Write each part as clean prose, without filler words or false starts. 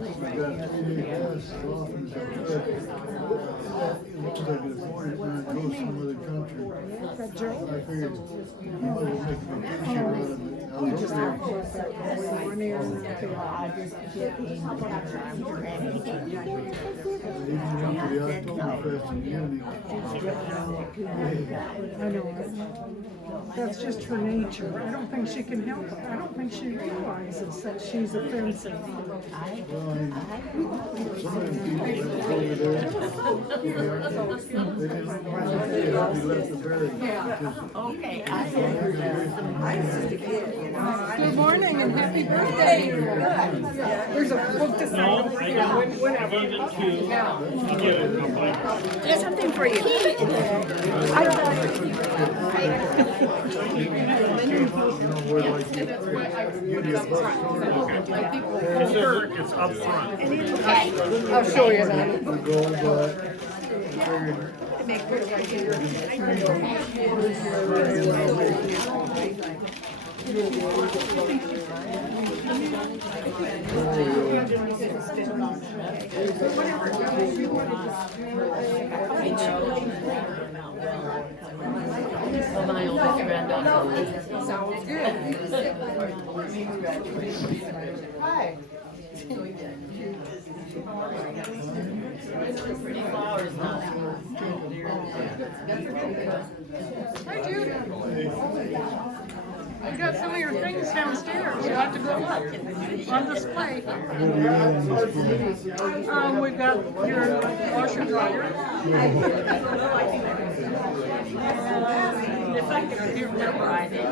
I know. That's just her nature. I don't think she can help it. I don't think she realizes that she's offensive. Okay. Good morning and happy birthday. There's a book to sign over here. I got something for you. It's up front. I'll show you that. My oldest granddaughter. Sounds good. Hi. Pretty flowers now. Hi, Jude. We got some of your things downstairs. You have to go up on display. We've got your washer dryer. If I could remember, I did.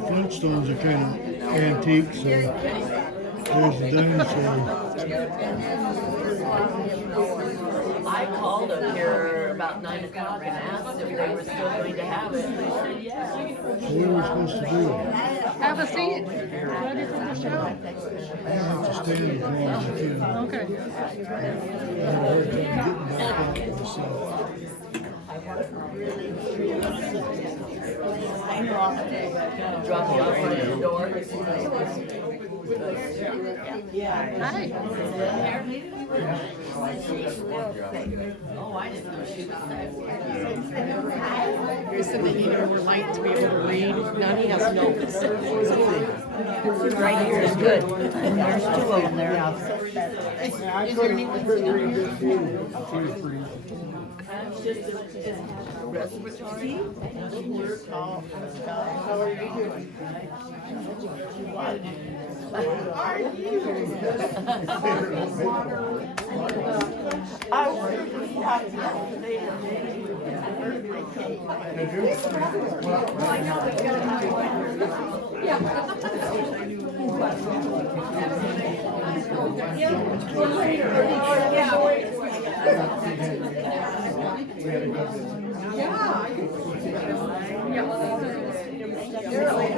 Flintstones are kind of antique, so there's the dinosaur. I called up here about 9 o'clock and asked if they were still going to have it. They said yes. So what are we supposed to do? Have a seat. Ready for the show? I have to stand as long as I can. Okay. Drop you off at the door. Hi. Oh, I didn't know she was there. You said they need more light to be able to read. Nonnie has notes. Right here is good. And there's 2 of them there. Is your name respiratory? How are you doing? I ordered the stuff yesterday and birthday cake. Well, I know we got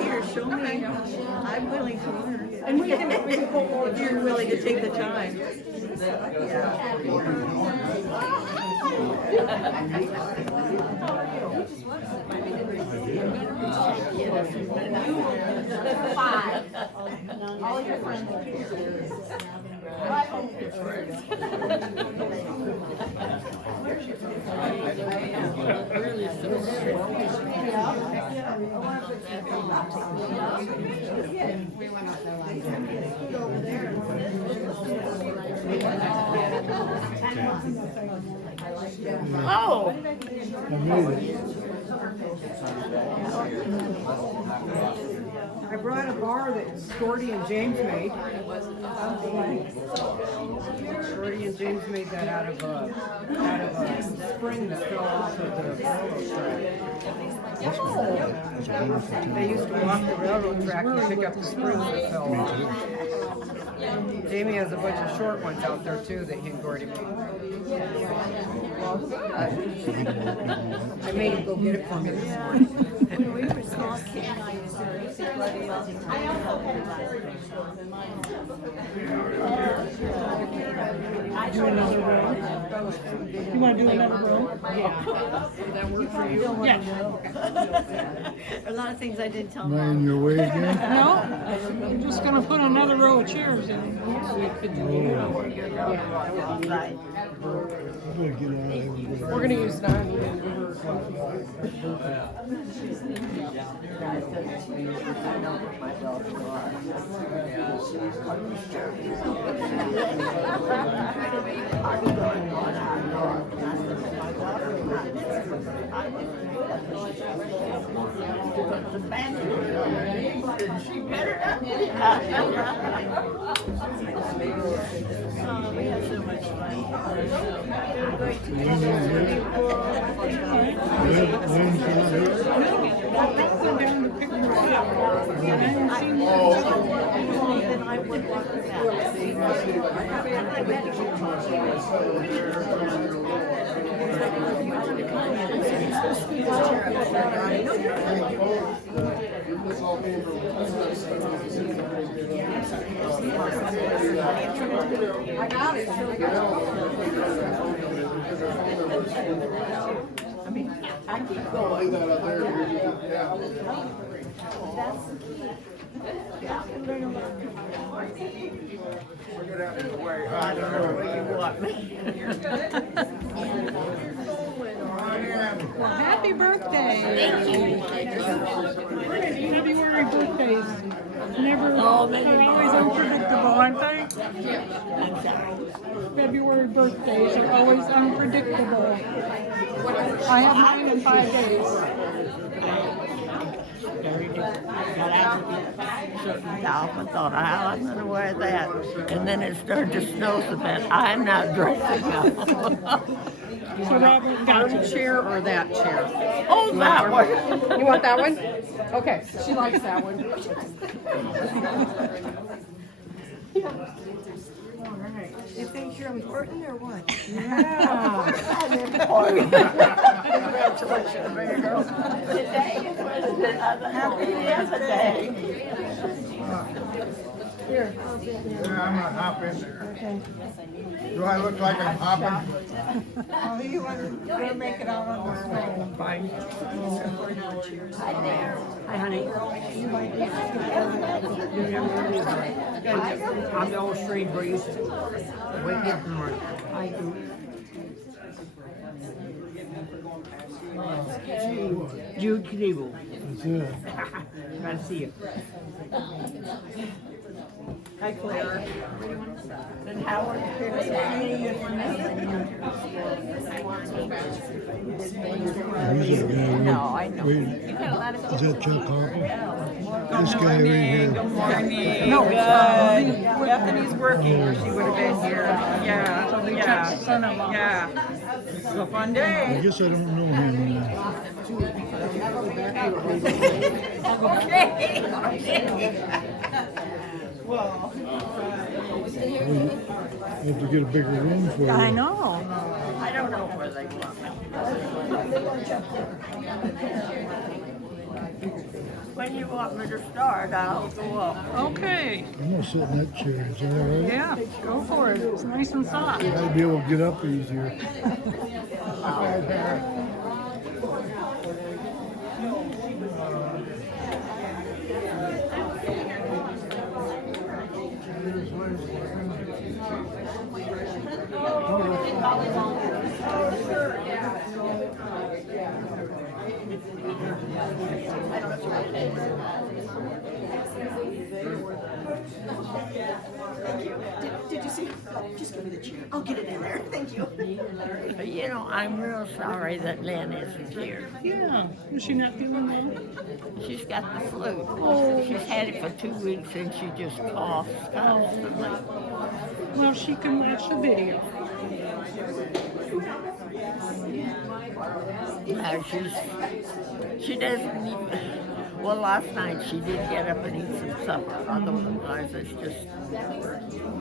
Here, show me. I'm willing to learn. And we can go if you're willing to take the time. Five. All your friends. Oh! I made it. I brought a bar that Gordy and James made. Gordy and James made that out of a spring that fell off of the railroad track. They used to walk the railroad track and pick up the springs that fell off. Jamie has a bunch of short ones out there too that he and Gordy made. I made made him go get it for me this morning. When we were small kids, I used to read the bloody I also had a library. Do another row? You want to do another row? Did that work for you? Yeah. A lot of things I didn't tell Am I Mom. in your way again? No, I'm just going to put another row of chairs in. So we could do it. Right. I'm gonna get out of here. We're gonna use Nonnie and give her Oh, we had so much fun. Then I would walk her I mean, I keep going. That's the key. Yeah. I don't know where you want me. Well, happy birthday. February birthdays. Never, they're always unpredictable, aren't they? February birthdays are always unpredictable. I have mine in 5 days. Very different. Got out of certain top and thought, I'm going to wear that. And then it started to snow so bad. I'm not dressing up. So Robert got you. chair or that chair? Oh, that one. You want that one? Okay, she likes that one. You think you're important or what? Yeah. Congratulations, baby girl. Today is President Day. Here. Yeah, I'm not hopping there. Do I look like I'm hopping? Oh, you want to make it out on the snow? Fine. Hi there. Hi, honey. I'm the old street breeze. Wake me up in the morning. I do. Jude Knievel. That's it. Glad to see you. Hi, Claire. And Howard. Who's that guy? No, I know. Wait, is that Chuck Harper? This guy right here. No, Bethany's working, or she would have been here. Yeah, yeah. It's a fun I day. guess I don't know him. Well, I have to get a bigger room for you. I know. I don't know where they want me. When you want me to start, I'll go up. Okay. I'm gonna sit in that chair. Is that all right? Yeah, go for it. It's nice and soft. I'd be able to get up easier. Did you see? Just give me the chair. I'll get it in there. Thank you. You know, I'm real sorry that Lynn isn't here. Yeah. Is she not feeling well? She's got the flu. She's had it for 2 weeks and she just coughs constantly. Well, she can watch the video. She doesn't even, well, last night she did get up and eat some supper. Otherwise, it's just,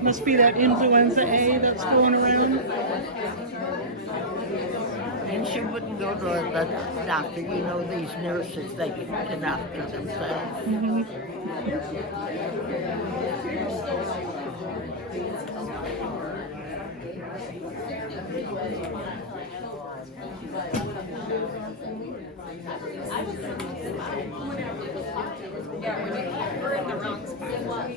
Must be that influenza A that's going around. And she wouldn't go to the doctor. You know, these nurses, they can get after themselves. We're in the wrong spot.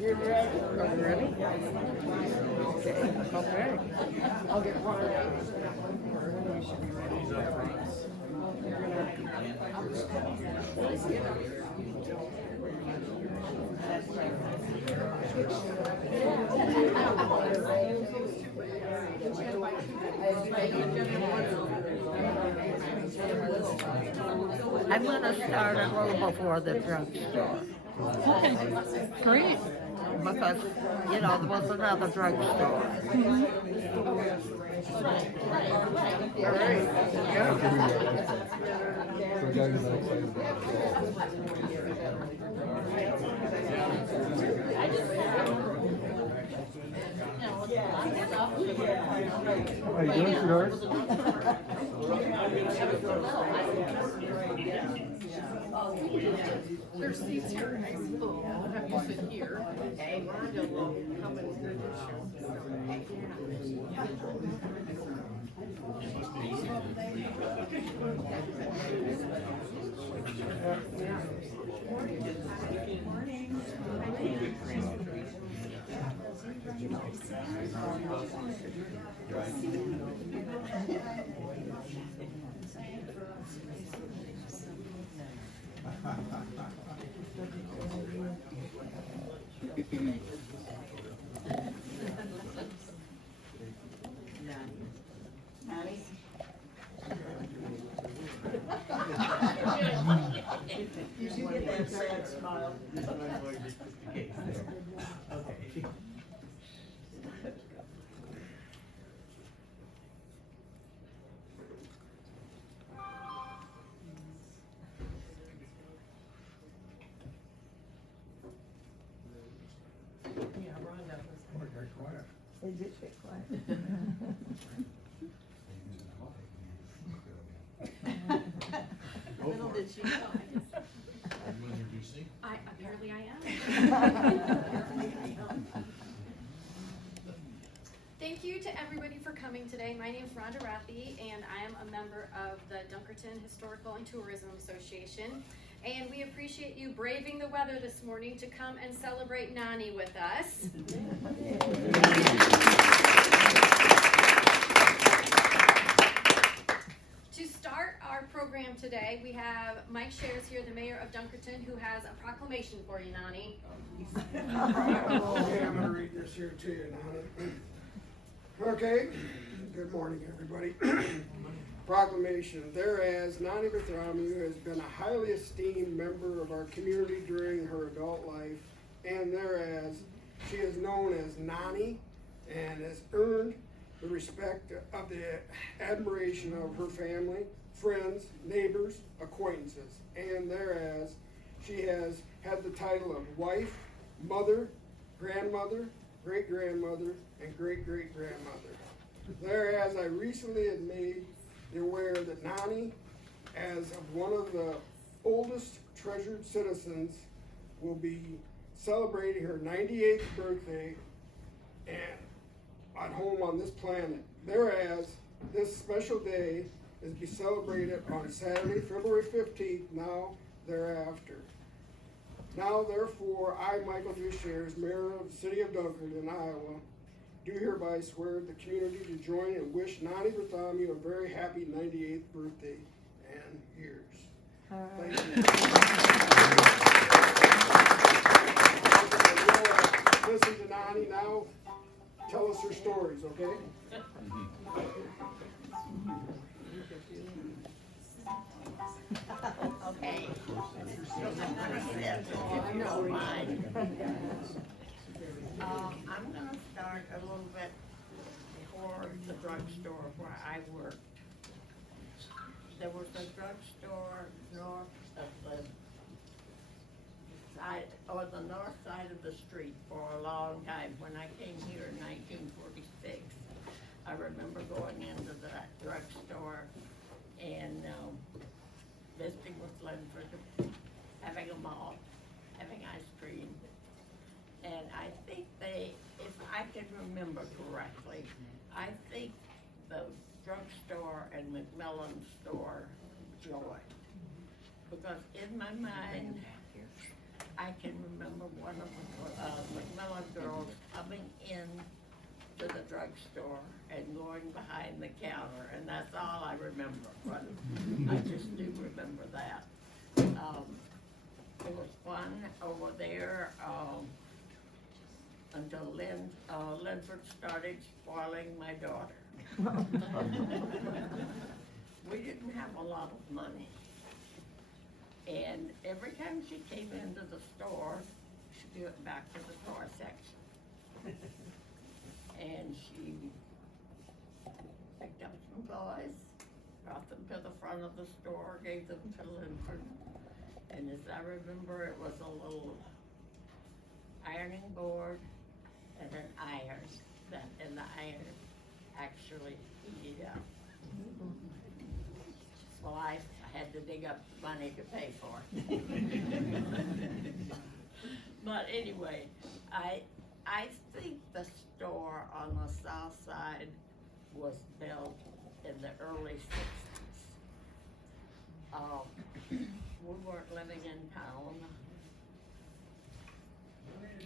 You ready? Are you ready? Okay. I'll get one. I'm going to start a little before the drugstore. Okay, great. Because, you know, there was another drugstore. How you doing, sweetheart? There's seats here. We'll have to sit here. Ronda will come and do the show. Little did she know. Apparently I am. Thank you to everybody for coming today. My name is Ronda Rathe, and I am a member of the Dunkerton Historical and Tourism Association. And we appreciate you braving the weather this morning to come and celebrate Nonnie with us. To start our program today, we have Mike Schares here, the mayor of Dunkerton, who has a proclamation for you, Nonnie. Okay, I'm gonna read this here to you, Nonnie. Okay, good morning, everybody. Proclamation. Thereas Nonnie Bartholomew has been a highly esteemed member of our community during her adult life, and thereas she is known as Nonnie and has earned the respect of the admiration of her family, friends, neighbors, acquaintances, and thereas she has had the title of wife, mother, grandmother, great-grandmother, and great-great-grandmother. Thereas I recently had made you aware that Nonnie, as of one of the oldest treasured citizens, will be celebrating her 98th birthday and at home on this planet. Thereas this special day is to be celebrated on Saturday, February 15th, now thereafter. Now therefore, I, Michael J. Schares, Mayor of the City of Dunkerton, Iowa, do hereby swear the community to join and wish Nonnie Bartholomew a very happy 98th birthday and years. Thank you. Listen to Nonnie now. Tell us her stories, okay? Okay. I'm going to start a little bit before the drugstore where I worked. There was a drugstore north of the side, or the north side of the street for a long time. When I came here in 1946, I remember going into that drugstore and visiting with Lynford, having a mall, having ice cream. And I think if I can remember correctly, I think the drugstore and McMillan store joined. Because in my mind, I can remember one of the McMillan girls coming in to the drugstore and going behind the counter, and that's all I remember. But I just do remember that. It was fun over there until Lynford started spoiling my daughter. We didn't have a lot of money. And every time she came into the store, she went back to the toy section. And she picked up some toys, brought them to the front of the store, gave them to Lynford. And as I remember, it was a little ironing board and an iron, and the iron actually heated up. Well, I had to dig up the money to pay for it. But anyway, I think the store on the south side was built in the early 60s. We weren't living in town,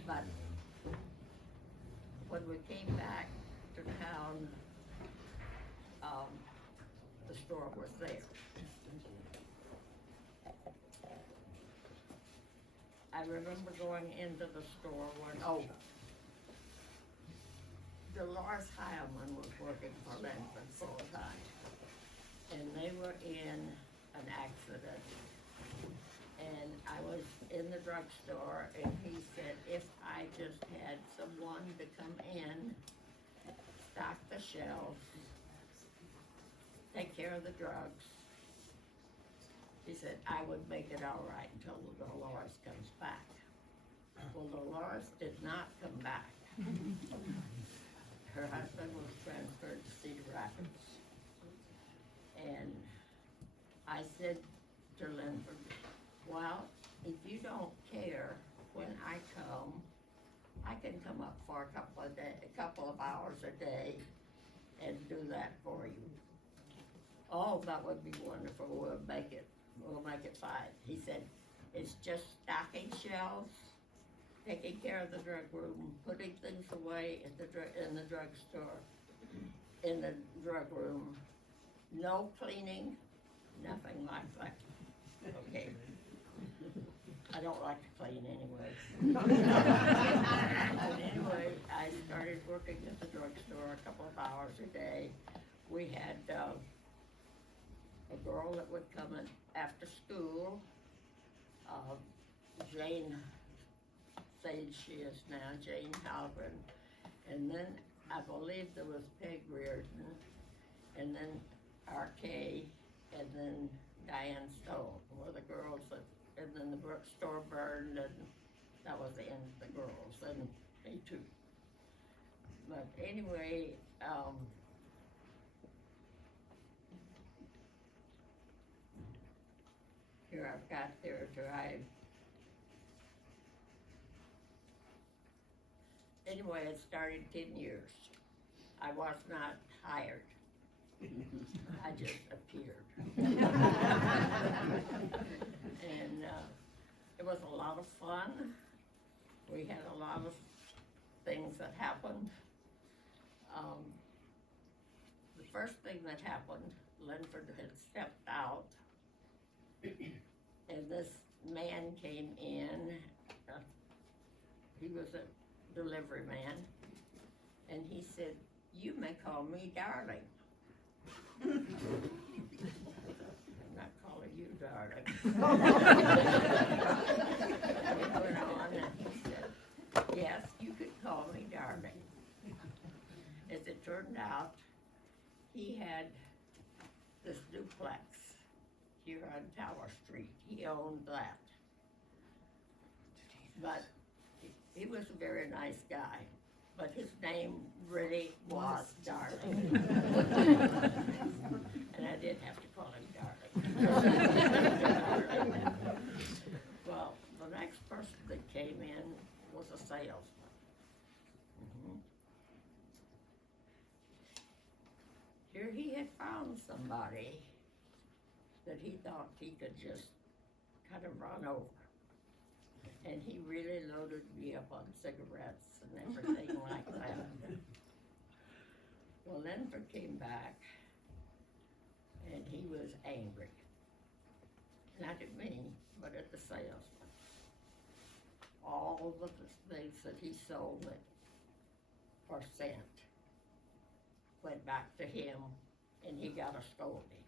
but when we came back to town, the store was there. I remember going into the store Dolores Heilman was working for Lynford full time, and they were in an accident. And I was in the drugstore, and he said if I just had someone to come in, stock the shelves, take care of the drugs, he said I would make it all right until Dolores comes back. Well, Dolores did not come back. Her husband was transferred to Cedar Rapids. And I said to Lynford, well, if you don't care when I come, I can come up for a couple of hours a day and do that for you. Oh, that would be wonderful. We'll make it 5. He said, it's just stocking shelves, taking care of the drug room, putting things away in the drugstore, in the drug room. No cleaning, nothing like that. Okay. I don't like to clean anyway. But anyway, I started working at the drugstore a couple of hours a day. We had a girl that would come in after school. Jane Sage, she is now, Jane Halgren. And then I believe there was Peg Riordan, and then R.K., and then Diane Stone were the girls that, and then the store burned, and that was the end of the girls, and me too. But anyway, here I've got there to hide. Anyway, it started 10 years. I was not hired. I just appeared. And it was a lot of fun. We had a lot of things that happened. The first thing that happened, Lynford had stepped out, and this man came in. He was a delivery man, and he said, "You may call me darling." I'm not calling you darling. He went on and he said, "Yes, you could call me darling." As it turned out, he had this duplex here on Tower Street. He owned that. But he was a very nice guy, but his name really was Darling. And I did have to call him Darling. Well, the next person that came in was a salesman. Here he had found somebody that he thought he could just kind of run over. And he really loaded me up on cigarettes and everything like that. Well, Lynford came back and he was angry. Not at me, but at the salesman. All of the things that he sold me for cent went back to him, and he got a scolding.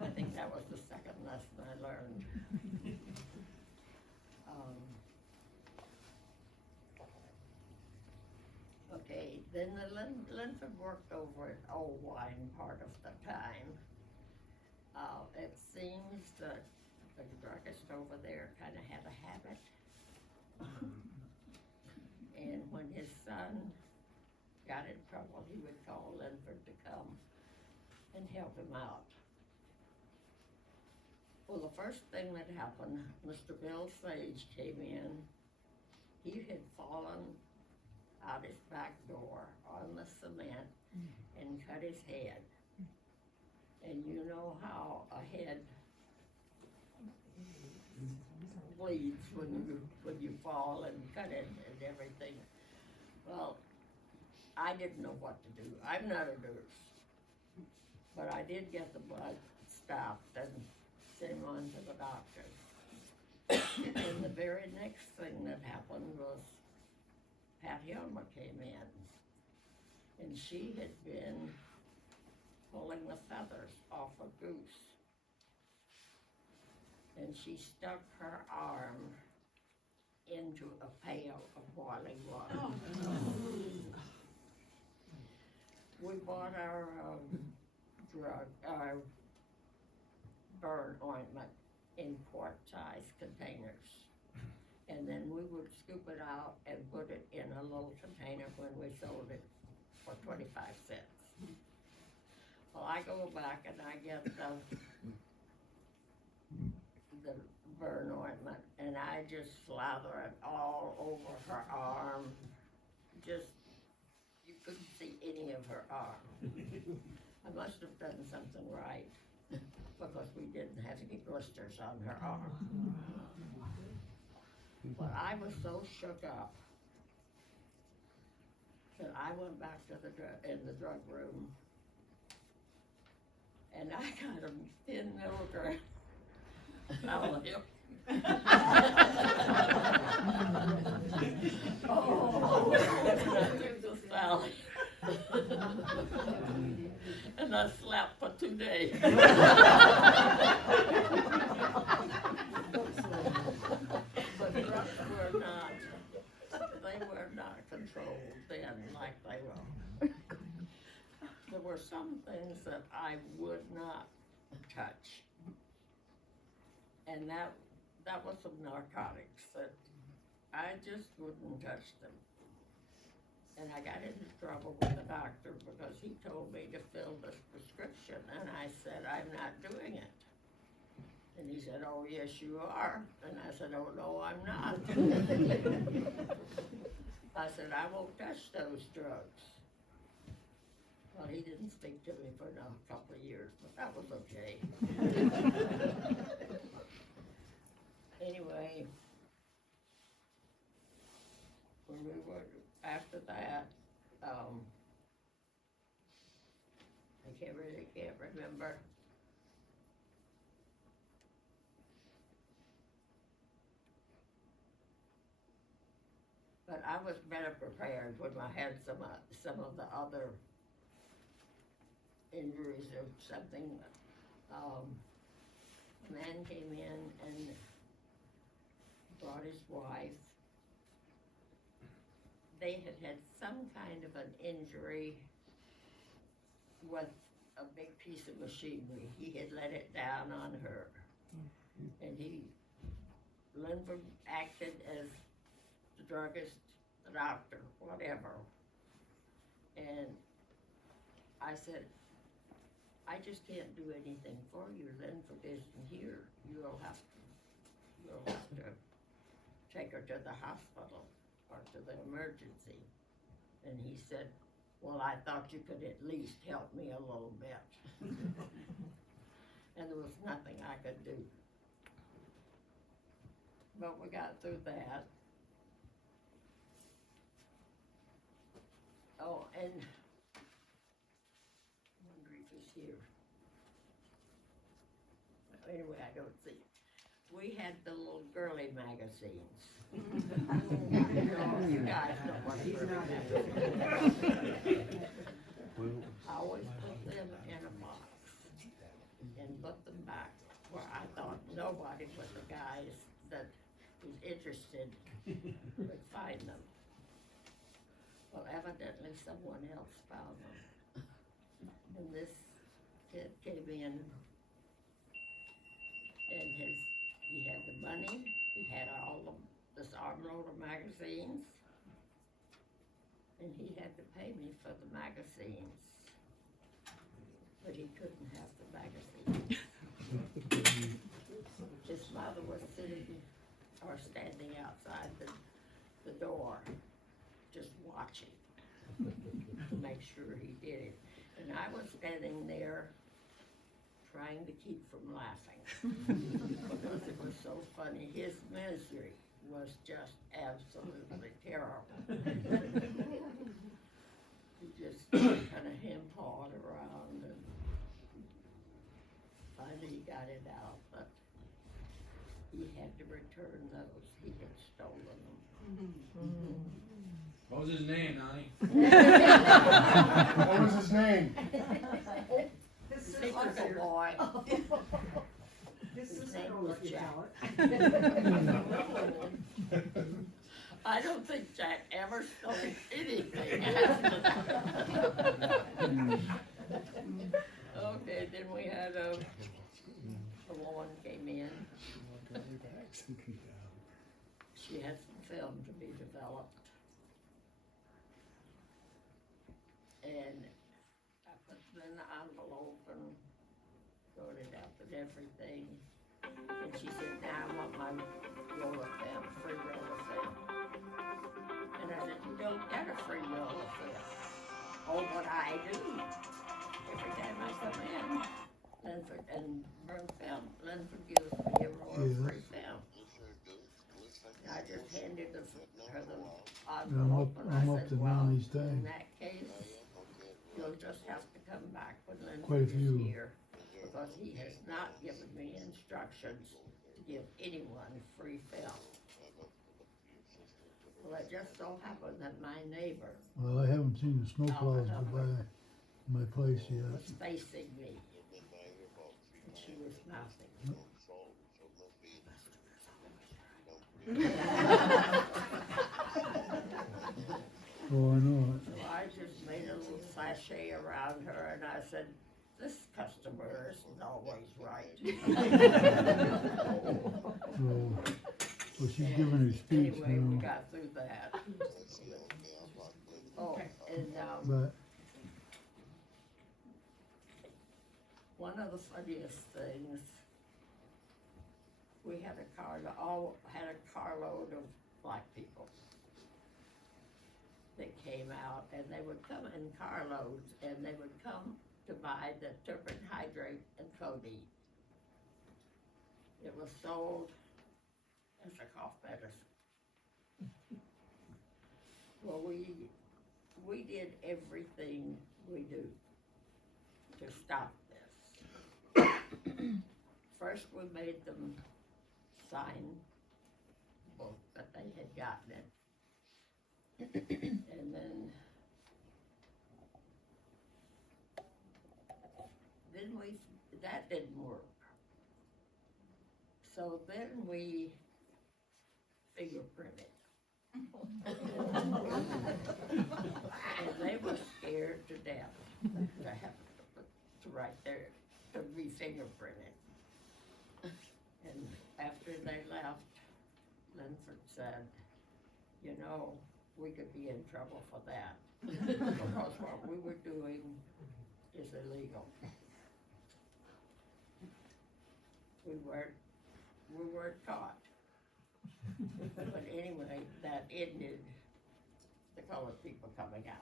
I think that was the second lesson I learned. Okay, then the Lynford worked over at Oelwein part of the time. It seems that the druggist over there kind of had a habit. And when his son got in trouble, he would call Lynford to come and help him out. Well, the first thing that happened, Mr. Bill Sage came in. He had fallen out his back door on the cement and cut his head. And you know how a head bleeds when you fall and cut it and everything. Well, I didn't know what to do. I'm not a nurse. But I did get the blood stopped and sent him on to the doctor. And the very next thing that happened was Pat Hilmer came in. And she had been pulling the feathers off a goose. And she stuck her arm into a pail of boiling water. We bought our our burn ointment in quart-sized containers. And then we would scoop it out and put it in a little container when we sold it for 25 cents. Well, I go back and I get the burn ointment and I just slather it all over her arm. Just, you couldn't see any of her arm. I must have done something right because we didn't have any blisters on her arm. But I was so shook up that I went back to in the drug room and I got a thin milker out of him. Oh, and I took the salad. And I slept for 2 days. But drugs were not controlled then like they were. There were some things that I would not touch. And that was some narcotics that I just wouldn't touch them. And I got into trouble with the doctor because he told me to fill this prescription, and I said, I'm not doing it. And he said, oh, yes, you are. And I said, oh, no, I'm not. I said, I won't touch those drugs. Well, he didn't speak to me for a couple of years, but that was okay. Anyway, when we were, after that, I can't remember. But I was better prepared when I had some of the other injuries or something. A man came in and brought his wife. They had some kind of an injury with a big piece of machinery. He had let it down on her. And Lynford acted as druggist, the doctor, whatever. And I said, I just can't do anything for you. Lynford isn't here. You'll have to take her to the hospital or to the emergency. And he said, well, I thought you could at least help me a little bit. And there was nothing I could do. But we got through that. Oh, and I wonder if he's here. Anyway, I don't see it. We had the little girlie magazines. You guys know what a girlie magazine is. I always put them in a box and put them back where I thought nobody but the guys that was interested would find them. Well, evidently someone else found them. And this kid came in and he had the money, he had all of this armload of magazines, and he had to pay me for the magazines. But he couldn't have the magazines. His mother was sitting or standing outside the door, just watching to make sure he did it. And I was standing there trying to keep from laughing because it was so funny. His misery was just absolutely terrible. He just kind of hem-pawed around, and finally he got it out, but he had to return those. He had stolen them. What was his name, Nonnie? What was his name? Secret boy. His name was Jack. I don't think Jack ever stole anything after that. Okay, then we had a woman came in. She had some film to be developed. And I put it in the envelope and wrote it up and everything. And she said, now I want my roll of film, free roll of film. And I said, you don't get a free roll of film. Oh, but I do. Every time I come in, Lynford and burn film, Lynford gives me a roll of free film. And I just handed her the envelope and I said, well, in that case, you'll just have to come back when Lynford is here, because he has not given me instructions to give anyone free film. Well, it just so happened that my neighbor Well, I haven't seen the snowplows go by my place yet. was facing me, and she was mouthing. Oh, I know it. So I just made a little sachet around her and I said, this customer isn't always right. Well, she's giving her speech Anyway, we now. got through that. Oh, and But one of the funniest things, we had a carload of black people that came out, and they would come in carloads, and they would come to buy the turpentine hydrate and codeine. It was sold as a cough medicine. Well, we did everything we do to stop this. First, we made them sign the book that they had gotten it. And then that didn't work. So then we fingerprinted. And they were scared to death to have to write there, to be fingerprinted. And after they left, Lynford said, you know, we could be in trouble for that. Because what we were doing is illegal. We weren't taught. But anyway, that ended the colored people coming out.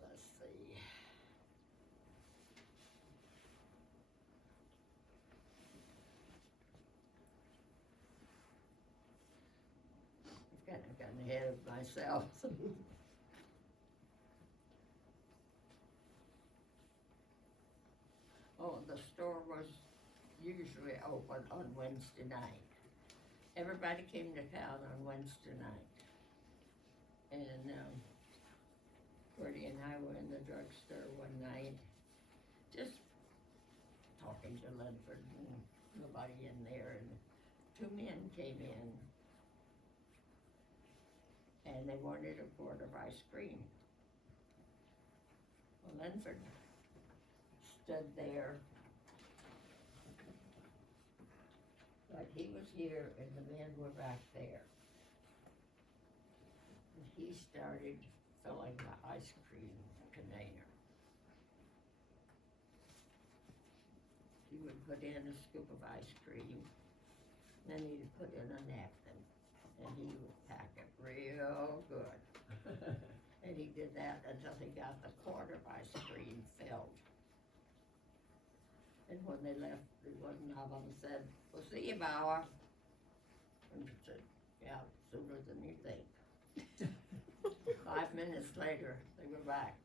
Let's see. I've kind of gotten ahead of myself. Oh, the store was usually open on Wednesday night. Everybody came to town on Wednesday night. And Gordy and I were in the drugstore one night, just talking to Lynford, and nobody in there, and two men came in, and they wanted a quart of ice cream. Well, Lynford stood there, but he was here and the men were back there. And he started filling the ice cream container. He would put in a scoop of ice cream, then he'd put in a napkin, and he would pack it real good. And he did that until he got the quart of ice cream filled. And when they left, one of them said, "We'll see you, Bauer." And he said, "Yeah, sooner than you think." 5 minutes later, they were back.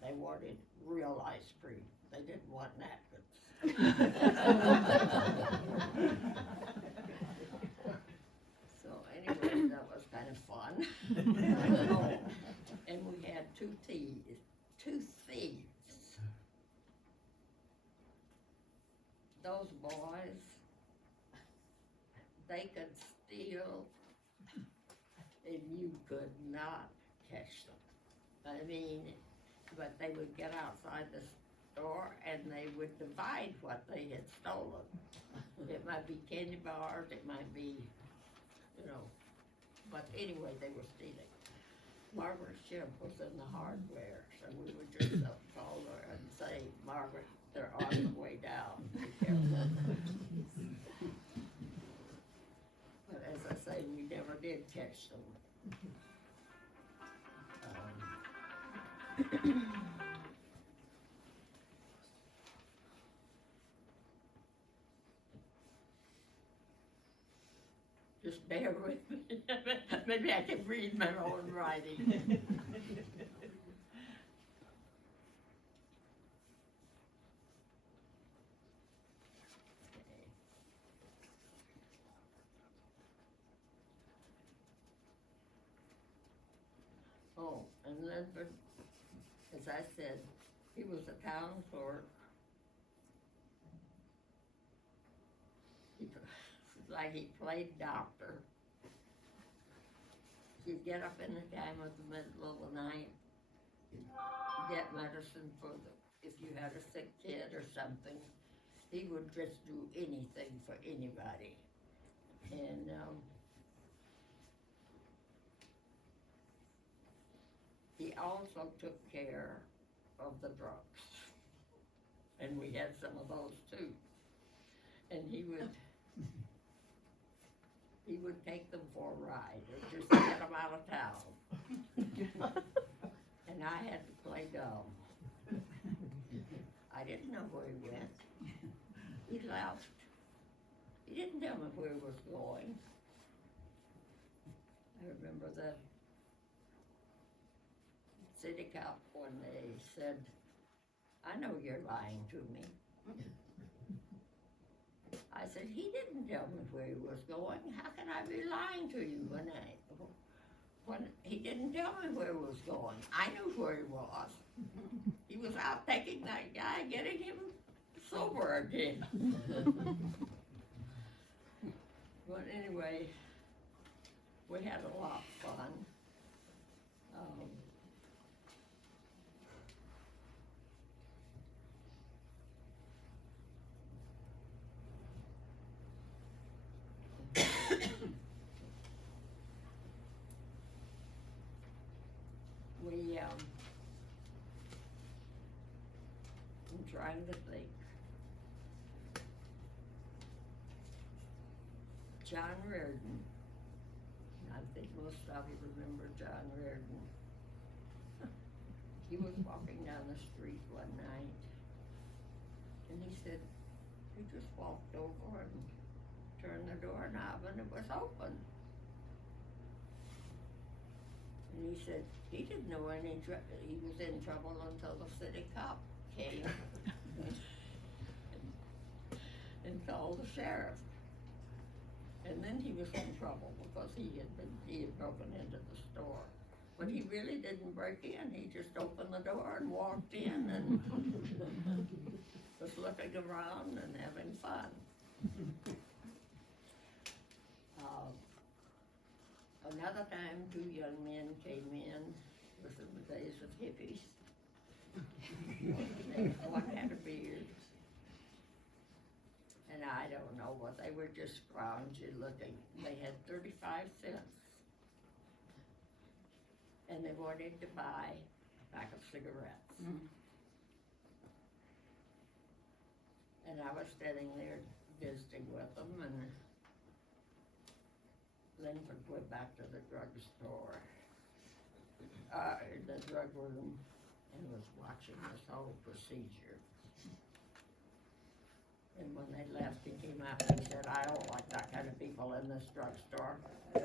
They wanted real ice cream. They didn't want napkins. So anyway, that was kind of fun. Oh, and we had two thieves. Those boys, they could steal, and you could not catch them. I mean, but they would get outside the store and they would divide what they had stolen. It might be candy bars, it might be, you know, but anyway, they were stealing. Margaret's ship was in the hardware, so we would just call her and say, "Margaret, they're on the way down, be careful." But as I say, we never did catch them. Just bear with me. Maybe I can read my own writing. Oh, and Lynford, as I said, he was a town clerk. Like he played doctor. He'd get up in the time of the middle of the night, get medicine for if you had a sick kid or something. He would just do anything for anybody. And he also took care of the drunks. And we had some of those too. And he would take them for a ride or just get them out of town. And I had to play dumb. I didn't know where he went. He left. He didn't tell me where he was going. I remember the city cop one day said, "I know you're lying to me." I said, "He didn't tell me where he was going. How can I be lying to you when he didn't tell me where he was going? I knew where he was. He was out taking that guy, getting him sober again." But anyway, we had a lot of fun. I'm trying to think. John Riordan, I think most of you remember John Riordan. He was walking down the street one night, and he said, he just walked over and turned the doorknob and it was open. And he said he didn't know he was in trouble until the city cop came and called the sheriff. And then he was in trouble because he had broken into the store. But he really didn't break in, he just opened the door and walked in and was looking around and having fun. Another time, two young men came in, it was in the days of hippies. One had a beard. And I don't know what, they were just scroungy looking. They had 35 cents. And they wanted to buy a pack of cigarettes. And I was standing there visiting with them, and Lynford went back to the drugstore, the drug room, and was watching this whole procedure. And when they left, he came out and he said, I don't like that kind of people in this drugstore. And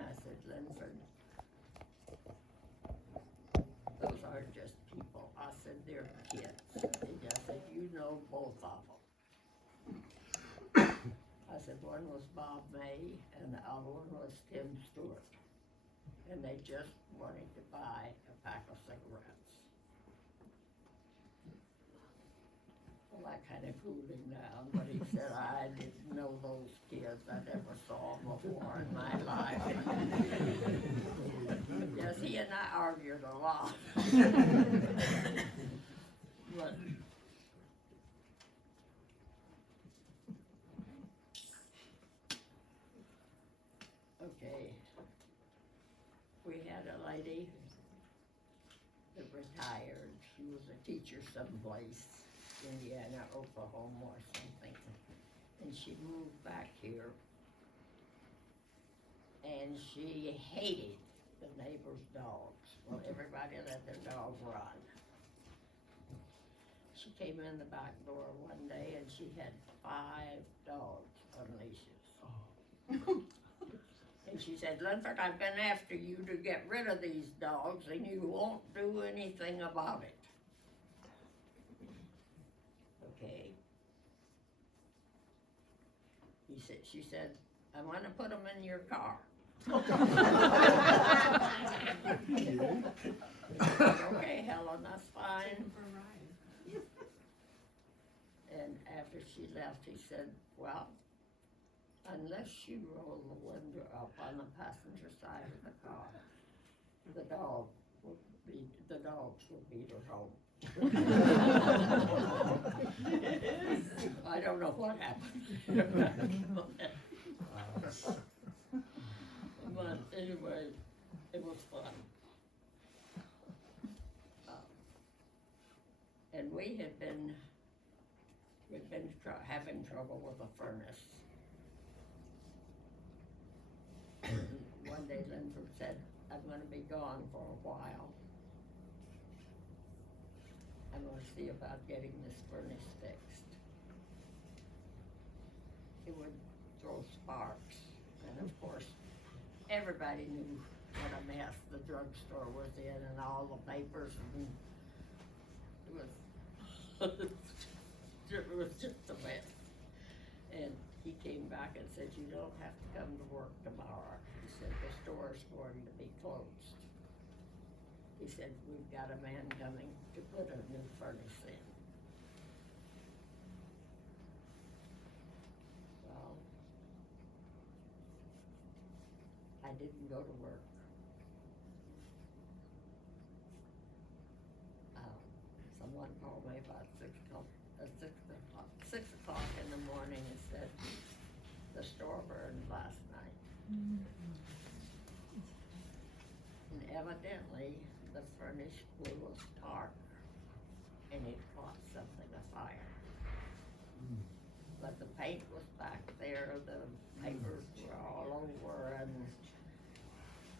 I said, Lynford, those aren't just people. I said, they're kids. And I said, you know both of them. I said, one was Bob May and the other one was Tim Stewart. And they just wanted to buy a pack of cigarettes. Well, I kind of cooled him down, but he said, I didn't know those kids. I never saw them before in my life. Yes, he and I argued a lot. But okay, we had a lady that retired. She was a teacher someplace, Indiana, Oklahoma or something. And she moved back here. And she hated the neighbors' dogs. Well, everybody let their dog run. She came in the back door one day and she had 5 dogs on leashes. And she said, Lynford, I've been after you to get rid of these dogs and you won't do anything about it. Okay. She said, I'm gonna put them in your car. Okay, Helen, that's fine. And after she left, he said, well, unless you roll the window up on the passenger side of the car, the dogs will be at home. I don't know what happened. But anyway, it was fun. And we've been having trouble with the furnace. One day Lynford said, I'm gonna be gone for a while. I'm gonna see about getting this furnace fixed. It would throw sparks, and of course, everybody knew what a mess the drugstore was in and all the papers, and it was just a mess. And he came back and said, you don't have to come to work tomorrow. He said, the store's going to be closed. He said, we've got a man coming to put a new furnace in. Well, I didn't go to work. Someone called me about 6 o'clock in the morning and said, the store burned last night. And evidently the furnace blew a spark and it caught something afire. But the paint was back there, the papers were all over, and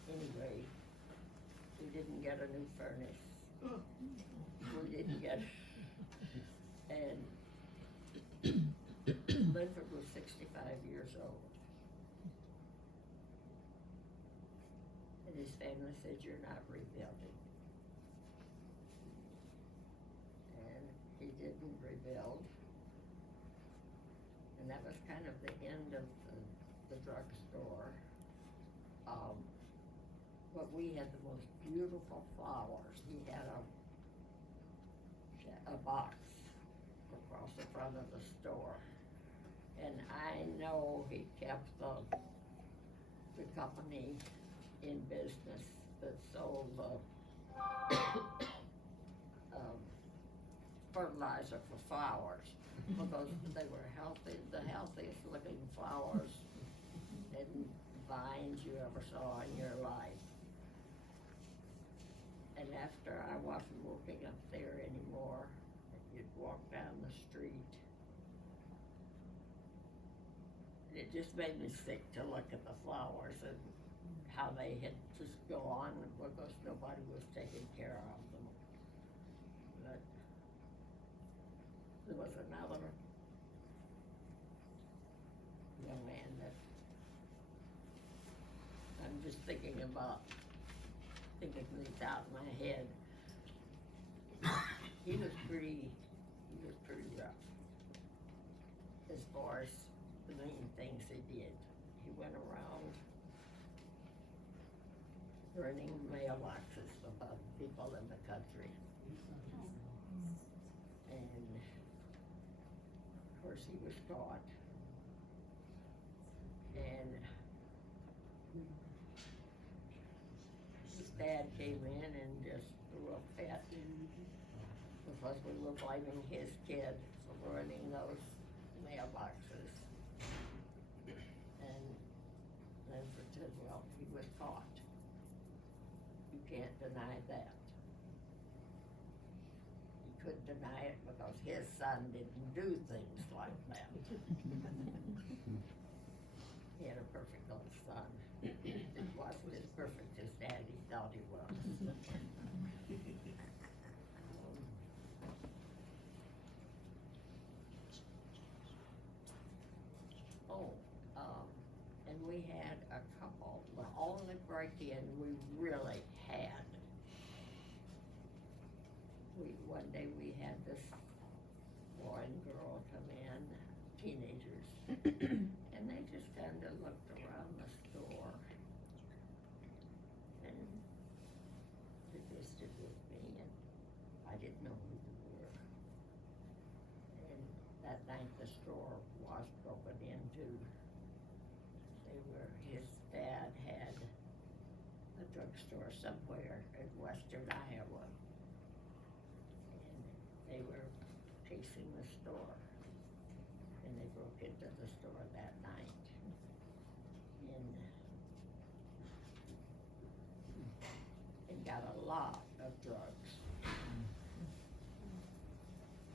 anyway, we didn't get a new furnace. We didn't get, and Lynford was 65 years old. And his family said, "You're not rebuilding." And he didn't rebuild. And that was kind of the end of the drugstore. But we had the most beautiful flowers. He had a box across the front of the store. And I know he kept the company in business that sold the fertilizer for flowers, because they were healthy, the healthiest looking flowers and vines you ever saw in your life. And after I wasn't working up there anymore, you'd walk down the street. And it just made me sick to look at the flowers and how they had just gone because nobody was taking care of them. But there was another young man that I'm just thinking these out in my head. He was pretty rough as far as the mean things he did. He went around burning mailboxes of people in the country. And of course he was caught. And his dad came in and just threw a fit because we were blaming his kid for ruining those mailboxes. And Lynford said, well, he was caught. You can't deny that. He couldn't deny it because his son didn't do things like that. He had a perfect little son. It wasn't as perfect as Daddy thought he was. And we had a couple, the only break-in we really had. One day we had this boy and girl come in, teenagers, and they just kind of looked around the store and they visited with me, and I didn't know who they were. And that night the store was broken into. His dad had a drugstore somewhere in western Iowa, and they were casing the store, and they broke into the store that night, and got a lot of drugs.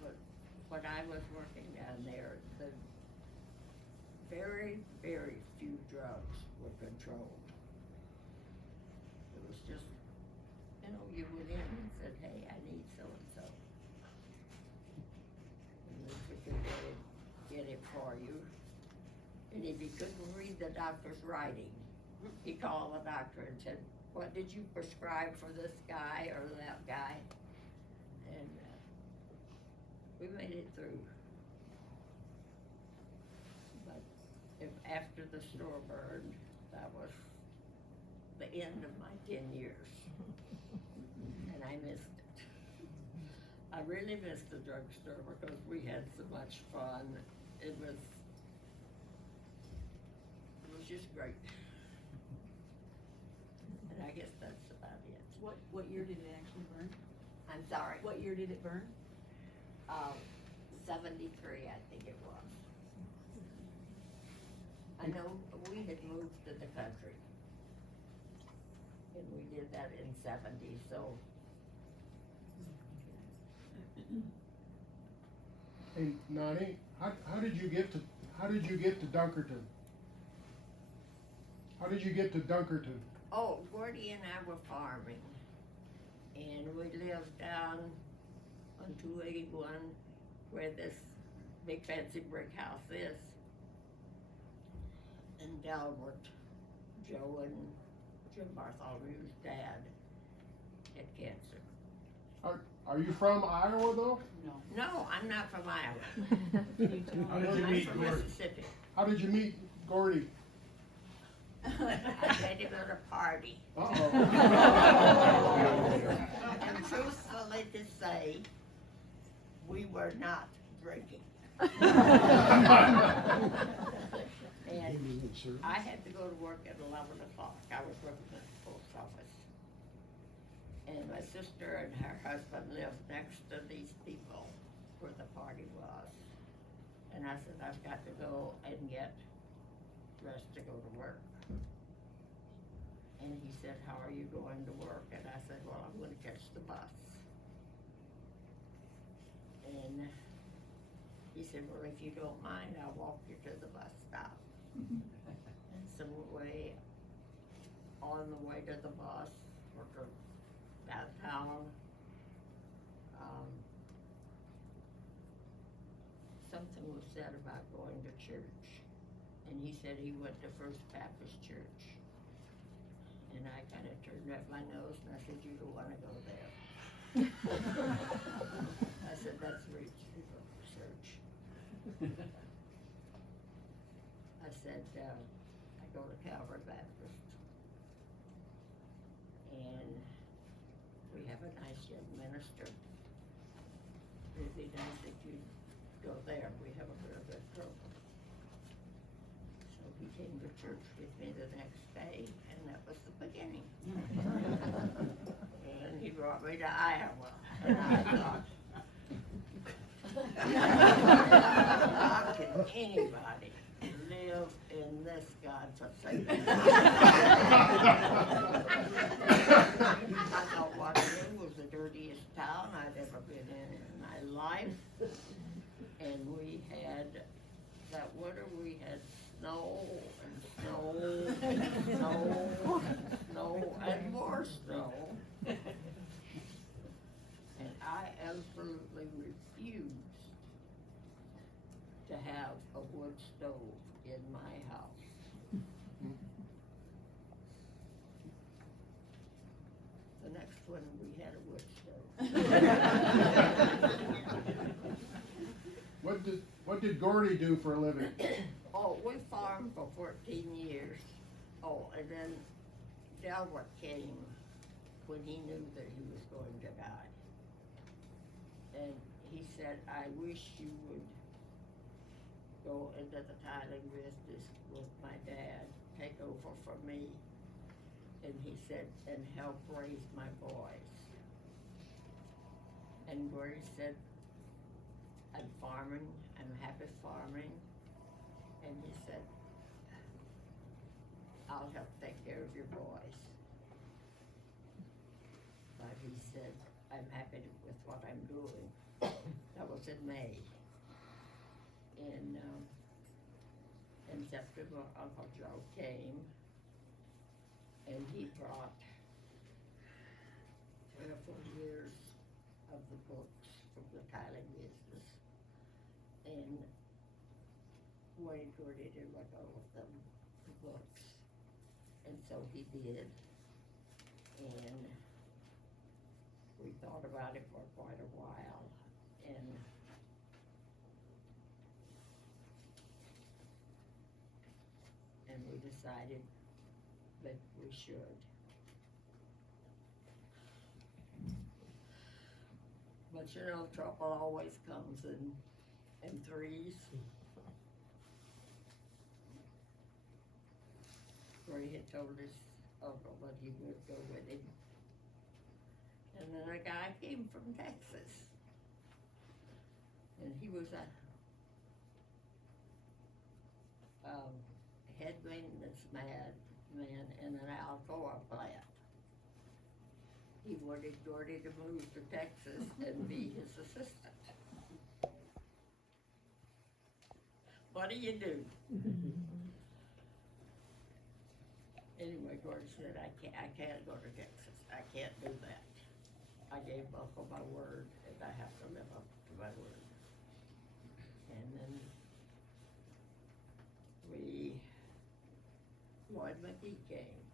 But when I was working down there, the very, very few drugs were controlled. It was just, you went in and said, hey, I need so-and-so. And then we could get it for you. And if he couldn't read the doctor's writing, he called the doctor and said, what did you prescribe for this guy or that guy? And we made it through. After the store burned, that was the end of my 10 years. And I missed it. I really missed the drugstore because we had so much fun. It was just great. And I guess that's about it. What year did it actually burn? I'm sorry. What year did it burn? 73, I think it was. I know we had moved to the country. And And we did that in '70, so. Hey, Nonnie, how did you get to Dunkerton? How did you get to Dunkerton? Oh, Gordy and I were farming, and we lived down on 281 where this big fancy brick house is. And Delbert, Joe and Jim Bartholomew's dad, had cancer. Are you from Iowa though? No, I'm not from Iowa. How did you I'm meet from Gordy? Mississippi. How did you meet Gordy? I met him at a party. Uh-oh. And truthfully to say, we were not drinking. And I had to go to work at 11 o'clock. I was working at the post office. And my sister and her husband lived next to these people where the party was. And I said, I've got to go and get dressed to go to work. And he said, how are you going to work? And I said, well, I'm going to catch the bus. And he said, well, if you don't mind, I'll walk you to the bus stop. And some way, on the way to the bus, or to downtown, something was said about going to church. And he said he went to First Baptist Church. And I kind of turned up my nose and I said, you don't want to go there. I said, that's rich people church. I said, I go to Calvary Baptist. And we have a nice young minister. It'd be nice if you go there. We have a real good program. So he came to church with me the next day, and that was the beginning. And he brought me to Iowa, and I thought, how can anybody live in this godforsaken place? I thought Waterloo was the dirtiest town I'd ever been in my life. And we had, that winter we had snow and snow and snow and snow and more snow. And I absolutely refused to have a wood stove in my house. The next one, we had a wood stove. What did Gordy do for a living? Oh, we farmed for 14 years. Oh, and then Delbert came when he knew that he was going to die. And he said, I wish you would go into the tiling business with my dad, take over for me. And he said, and help raise my boys. And Gordy said, I'm farming, I'm happy farming. And he said, I'll help take care of your boys. But he said, I'm happy with what I'm doing. That was in May. In September, Uncle Joe came, and he brought 3 or 4 years of the books from the tiling business. And wanted Gordy to look over them, the books. And so he did. And we thought about it for quite a while. And we decided that we should. But you know, trouble always comes in threes. Gordy had told his uncle that he would go with him. And then a guy came from Texas. And he was a head maintenance man in an Alcoa plant. he wanted Gordy to move to Texas and be his assistant. What do you do? Anyway, Gordy said, I can't go to Texas. I can't do that. I gave Uncle my word, and I have to live up to my word. And then Lloyd Magee came.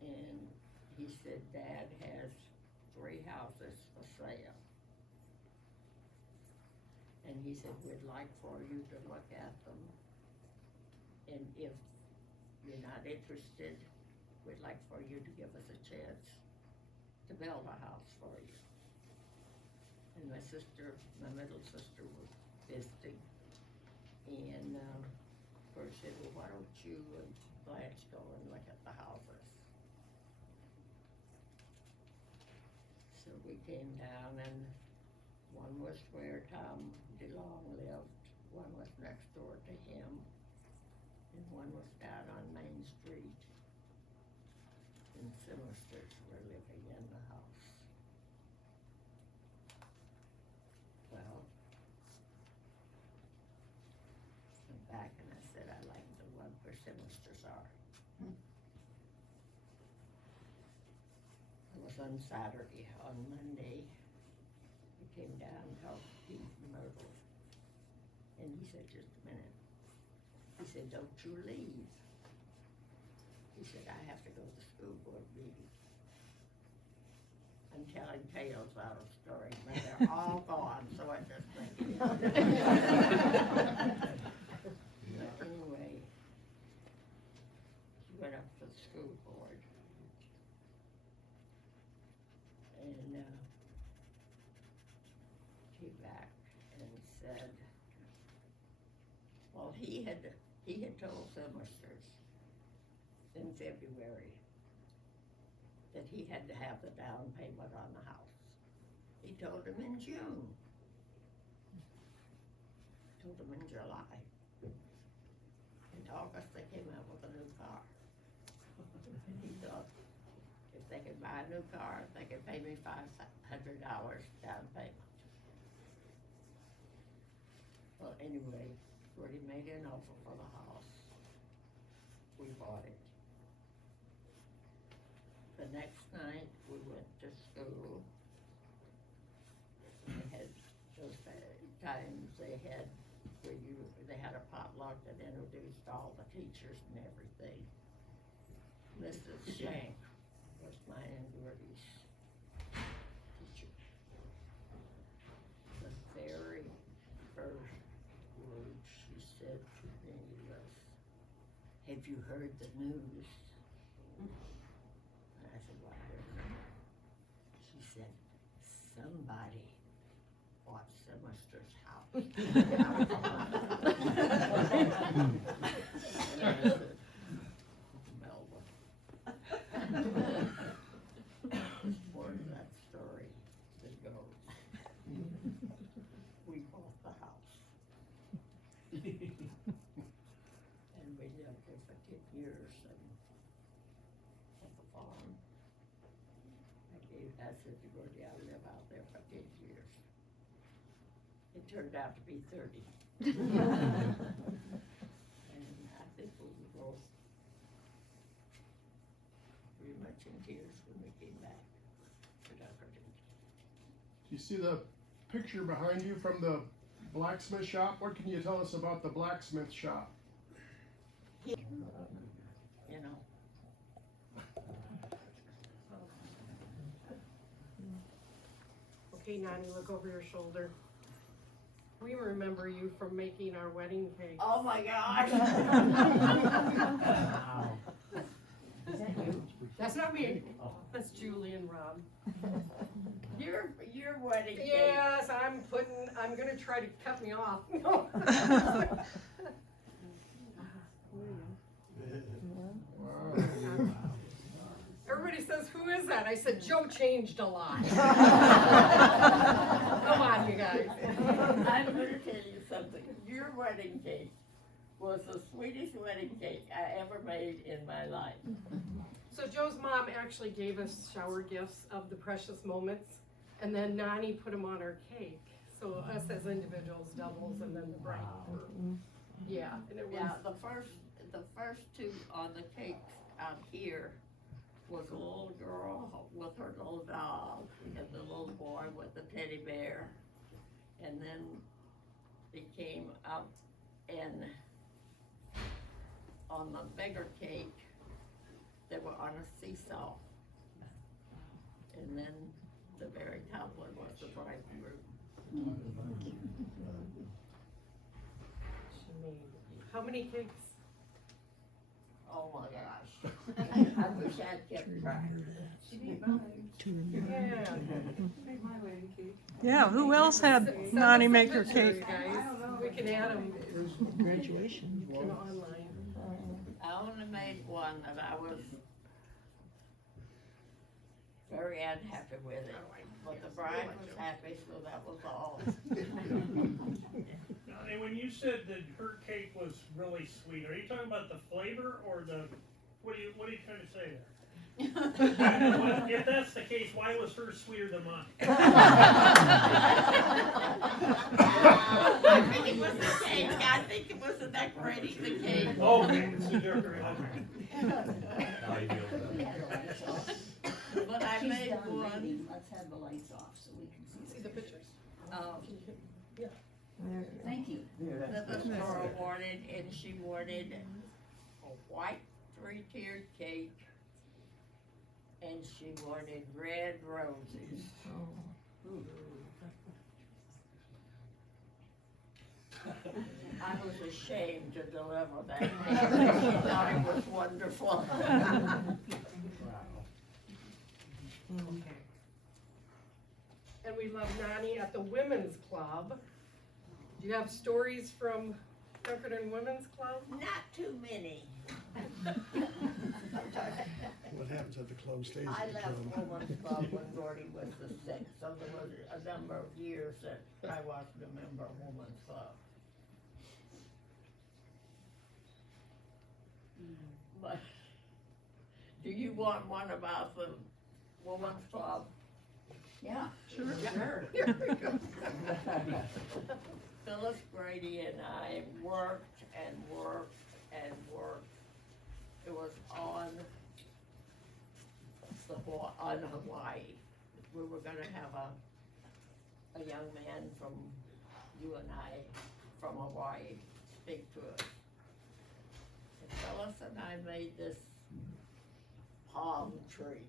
And he said, Dad has 3 houses for sale. And he said, we'd like for you to look at them. And if you're not interested, we'd like for you to give us a chance to build a house for you. And my middle sister was visiting. And of course said, well, why don't you and Blanche go and look at the houses? So we came down, and one was where Tom DeLong lived, one was next door to him, and one was down on Main Street. And Simisters were living in the house. Well, I'm back and I said, I like the one where Simisters are. It was on Saturday. On Monday, we came down and helped Pete and Myrtle. And he said, just a minute. He said, don't you leave. He said, I have to go to the school board meeting. I'm telling tales out of stories, but they're all gone, so I just think. But anyway, she went up to the school board. And came back and said, well, he had told Simisters in February that he had to have the down payment on the house. He told him in June. Told him in July. In August, they came out with a new car. And he thought, if they could buy a new car, they could pay me $500 down payment. Well, anyway, Gordy made an offer for the house. We bought it. The next night, we went to school. They had those times they had a potluck that introduced all the teachers and everything. Mrs. Shank was mine and Gordy's teacher. The very first word she said to me was, have you heard the news? And I said, what happened? She said, somebody bought Simisters' house. Melba. There's more to that story that goes. We bought the house. And we lived there for 10 years and at the farm. I said to Gordy, I'll live out there for 10 years. It turned out to be 30. And I think we were both pretty much in tears when we came back to Dunkerton. You see the picture behind you from the blacksmith shop? What can you tell us about the blacksmith shop? You know. Okay, Nonnie, look over your shoulder. We remember you from making our wedding cake. Oh my gosh. That's not me. That's Julie and Rob. Your wedding cake. Yes, I'm gonna try to cut me off. Everybody says, who is that? I said, Joe changed a lot. Come on, you guys. I'm gonna tell you something. Your wedding cake was the sweetest wedding cake I ever made in my life. So Joe Joe's mom actually gave us shower gifts of the precious moments, and then Nonnie put them on our cake. So us as individuals doubles, and then the bride. Yeah, and it was. Yeah, the first two on the cake out here was a little girl with her little dog, and the little boy with the teddy bear. And then it came up, and on the bigger cake, they were on a seesaw. And then the very top one was the bridegroom. How many cakes? Oh my gosh. I wish I'd kept track. Yeah. Yeah, who else had Nonnie make her Pictures, cake? guys. We can add them Graduation. online. I only made one that I was very unhappy with it, but the bride was happy, so that was all. Nonnie, when you said that her cake was really sweet, are you talking about the flavor or the, what are you trying to say there? If that's the case, why was hers sweeter than mine? I think it was the cake, I think it was the decorating the cake. Okay, it's the decorating, okay. But I made one. Let's have the lights off so we can See the pictures? Thank you. That the girl wanted, and she wanted a white 3-tiered cake, and she wanted red roses. I was ashamed to deliver that cake. She thought it was wonderful. And we love Nonnie at the Women's Club. Do you have stories from Dunkerton Women's Club? Not too many. What happens at the club stays I at the left club. Women's Club when Gordy was the 6th, so there was a number of years that I wasn't a member of Women's Club. But, do you want one about the Women's Club? Yeah. Sure. Here we go. Phyllis Grady and I worked and worked and worked. It was on Hawaii. We were gonna have a young man from you and I from Hawaii speak to us. And Phyllis and I made this palm tree.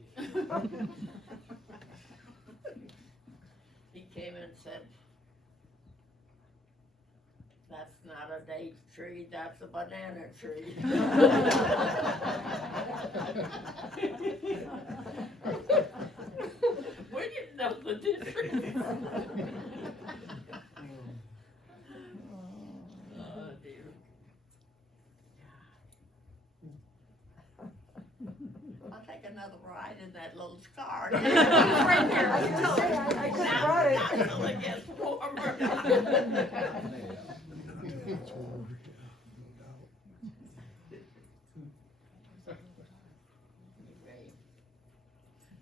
He came and said, "That's not a date tree, that's a banana tree." We didn't know the difference. Oh dear. I'll take another ride in that little car. It's right there. I just brought it. Not till it gets warmer. It's warm, yeah, no doubt.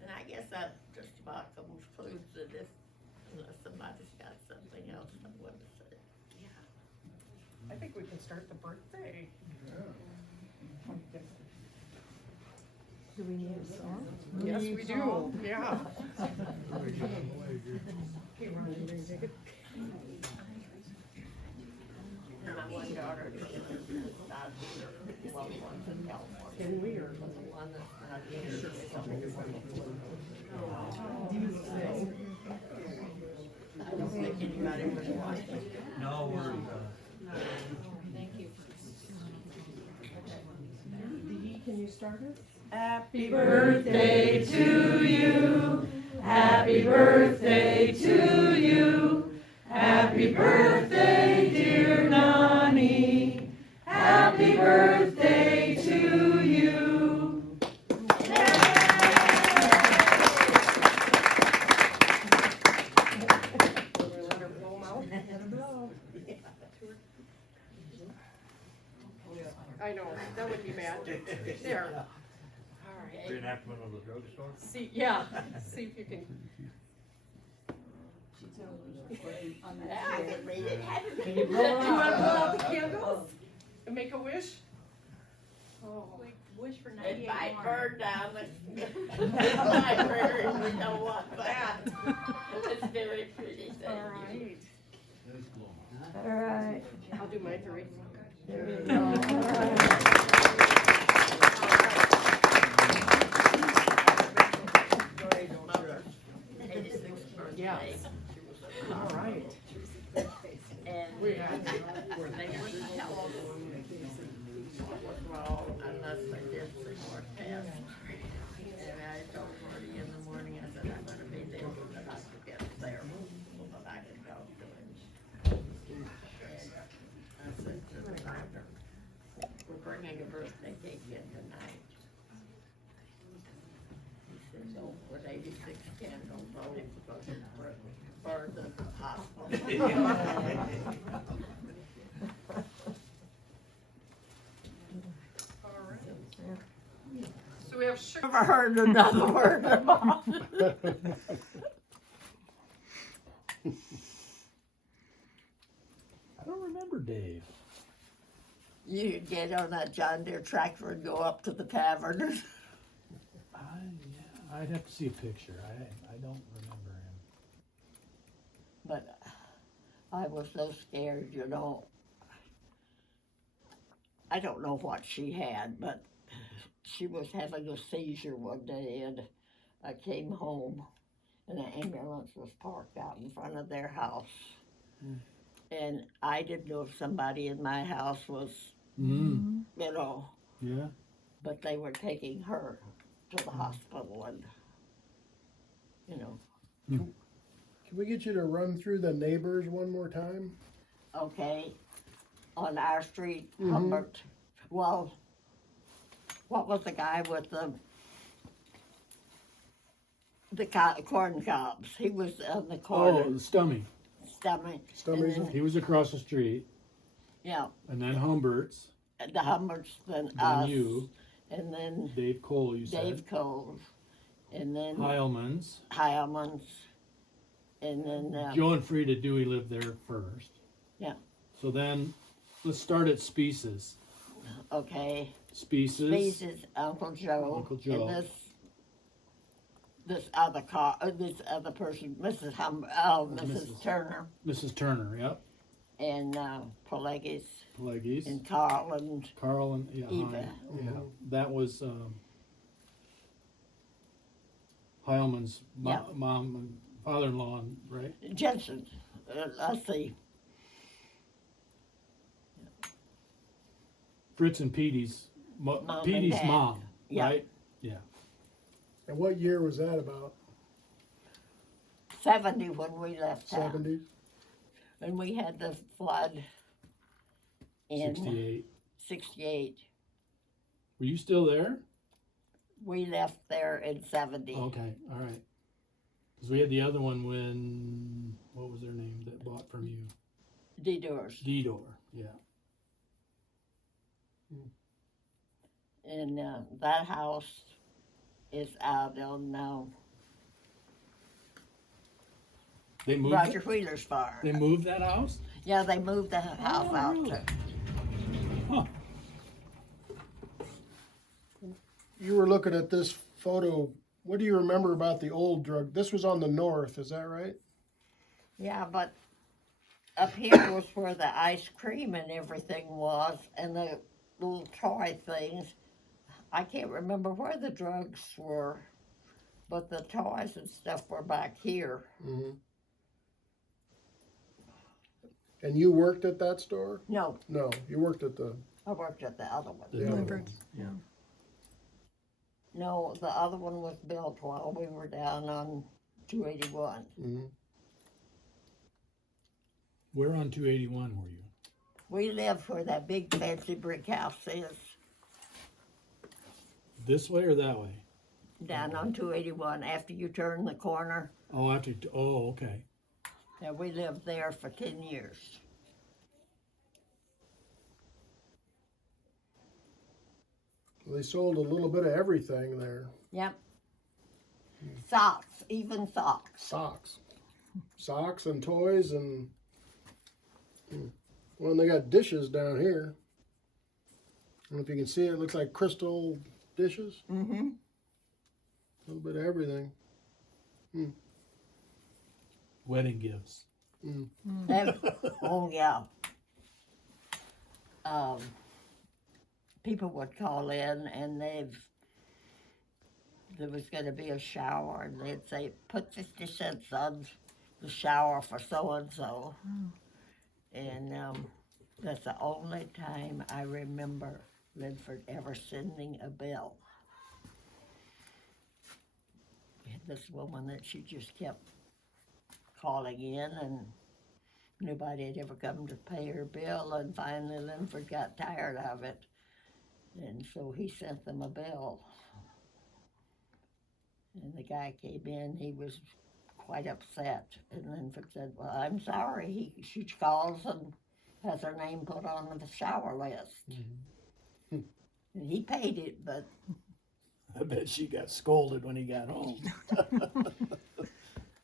And I guess that just about concludes it, unless somebody's got something else I want to say. I think we can start the birthday. Do we need a song? Yes, we do, yeah. And my one daughter just lives out here, well, one's in California. Can we or? But the one that's not here is up I don't think anybody was watching. No, we're, Thank you. Can you start it? Happy birthday to you. Happy birthday to you. Happy birthday, dear Nonnie. Happy birthday to you. I know, that would be bad. There. All right. Okay. Reenactment of the drugstore? See, yeah, see if you can. Yeah, I can read it. Do you want to blow out the candles and make a wish? Oh. Wish for It 98 might more. burn down the, it might burn, we don't want that. It's very pretty, thank All you. right. All right. I'll do my three. There you go. All right. Gordy's mother, 86th birthday. Yeah. She was a All right. And they wouldn't tell us what was wrong unless they did some more tests. And I told Gordy in the morning, I said, I'm gonna be there so that I could get there, so that I could go to him. And I said to the doctor, we're bringing a birthday cake in tonight. He said, don't put 86 candles on it because it burned the hospital. So we have sugar. Never heard another word about it. I don't remember Dave. You get on that John Deere tractor and go up to the tavern. Yeah, I'd have to see a picture. I don't remember him. But I was so scared, you know. I don't know what she had, but she was having a seizure one day, and I came home, and an ambulance was parked out in front of their house. And I didn't know if somebody in my house was, you know, Yeah. but they were taking her to the hospital, and, you know. Can we get you to run through the neighbors one more time? Okay, on our street, Humbert. Well, what was the guy with the corn cobs? He was on the corner. Oh, Stummy. Stomach. He was across the street. Yeah, And then Humbert's. the Humberts, then Then us, you. and then Dave Cole, you said. Dave Cole, and then Heilman's. Heilman's, and then Joe and Frida Dewey lived there first. Yeah. So then, let's start at Speece's. okay. Speece's. Speece's, Uncle Joe. Uncle Joe. And this other person, Mrs. Mrs. Turner, Mrs. Turner, yep. and Pellegis, Pellegis. and Carl, and Carl and Eva. Yeah. That was Heilman's mom and father-in-law, right? Jensen. Let's see. Fritz and Petey's Petey's Dad. mom, Yeah. right? Yeah. And what year was that about? 70 when we left town. 70s? When we had the flood in 68. 68. Were you still there? We left there in 70. Okay, all right. Because we had the other one when, what was their name that bought from you? Dedors. Dedor, yeah. And that house is out on They moved Roger it? Wheeler's farm. They moved that house? Yeah, they moved the house out really? to. Huh. You were looking at this photo. What do you remember about the old drug? This was on the north, is that right? Yeah, but up here was where the ice cream and everything was, and the little toy things. I can't remember where the drugs were, but the toys and stuff were back here. Mm-hmm. And you worked at that store? No, No, you worked at the... I worked at the other one. The other one. Yeah. No, the other one was built while we were down on 281. Mm-hmm. Where on 281 were you? We lived where that big fancy brick house is, This way or that way? down on 281 after you turn the corner. Oh, okay. Yeah, we lived there for 10 years. They sold a little bit of everything there. Yep. Socks, even socks. Socks and toys and, well, and they got dishes down here. I don't know if you can see it. It looks like crystal dishes. Mm-hmm. A little bit of everything. Wedding gifts. Oh, yeah. People would call in and there was going to be a shower and they'd say, put 50 cents on the shower for so-and-so. And that's the only time I remember Lynford ever sending a bill. We had this woman that she just kept calling in and nobody had ever come to pay her bill, and finally Lynford got tired of it, and so he sent them a bill. And the guy came in, he was quite upset, and Lynford said, well, I'm sorry, she calls and has her name put on the shower list. And he paid it, but... I bet she got scolded when he got home.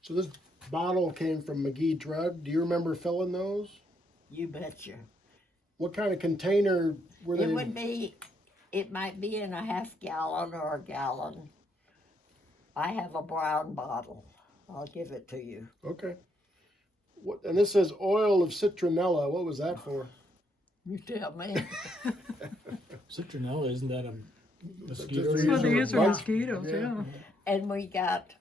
So this bottle came from Magee Drug. Do you remember filling those? You betcha. What kind of container were they? It might be in a half gallon or a gallon. I have a brown bottle. I'll give it to you. Okay. What? And this says oil of citronella. What was that for? You tell me. Citronella, isn't that a mosquito? That's what they use for mosquitoes, yeah. And we got,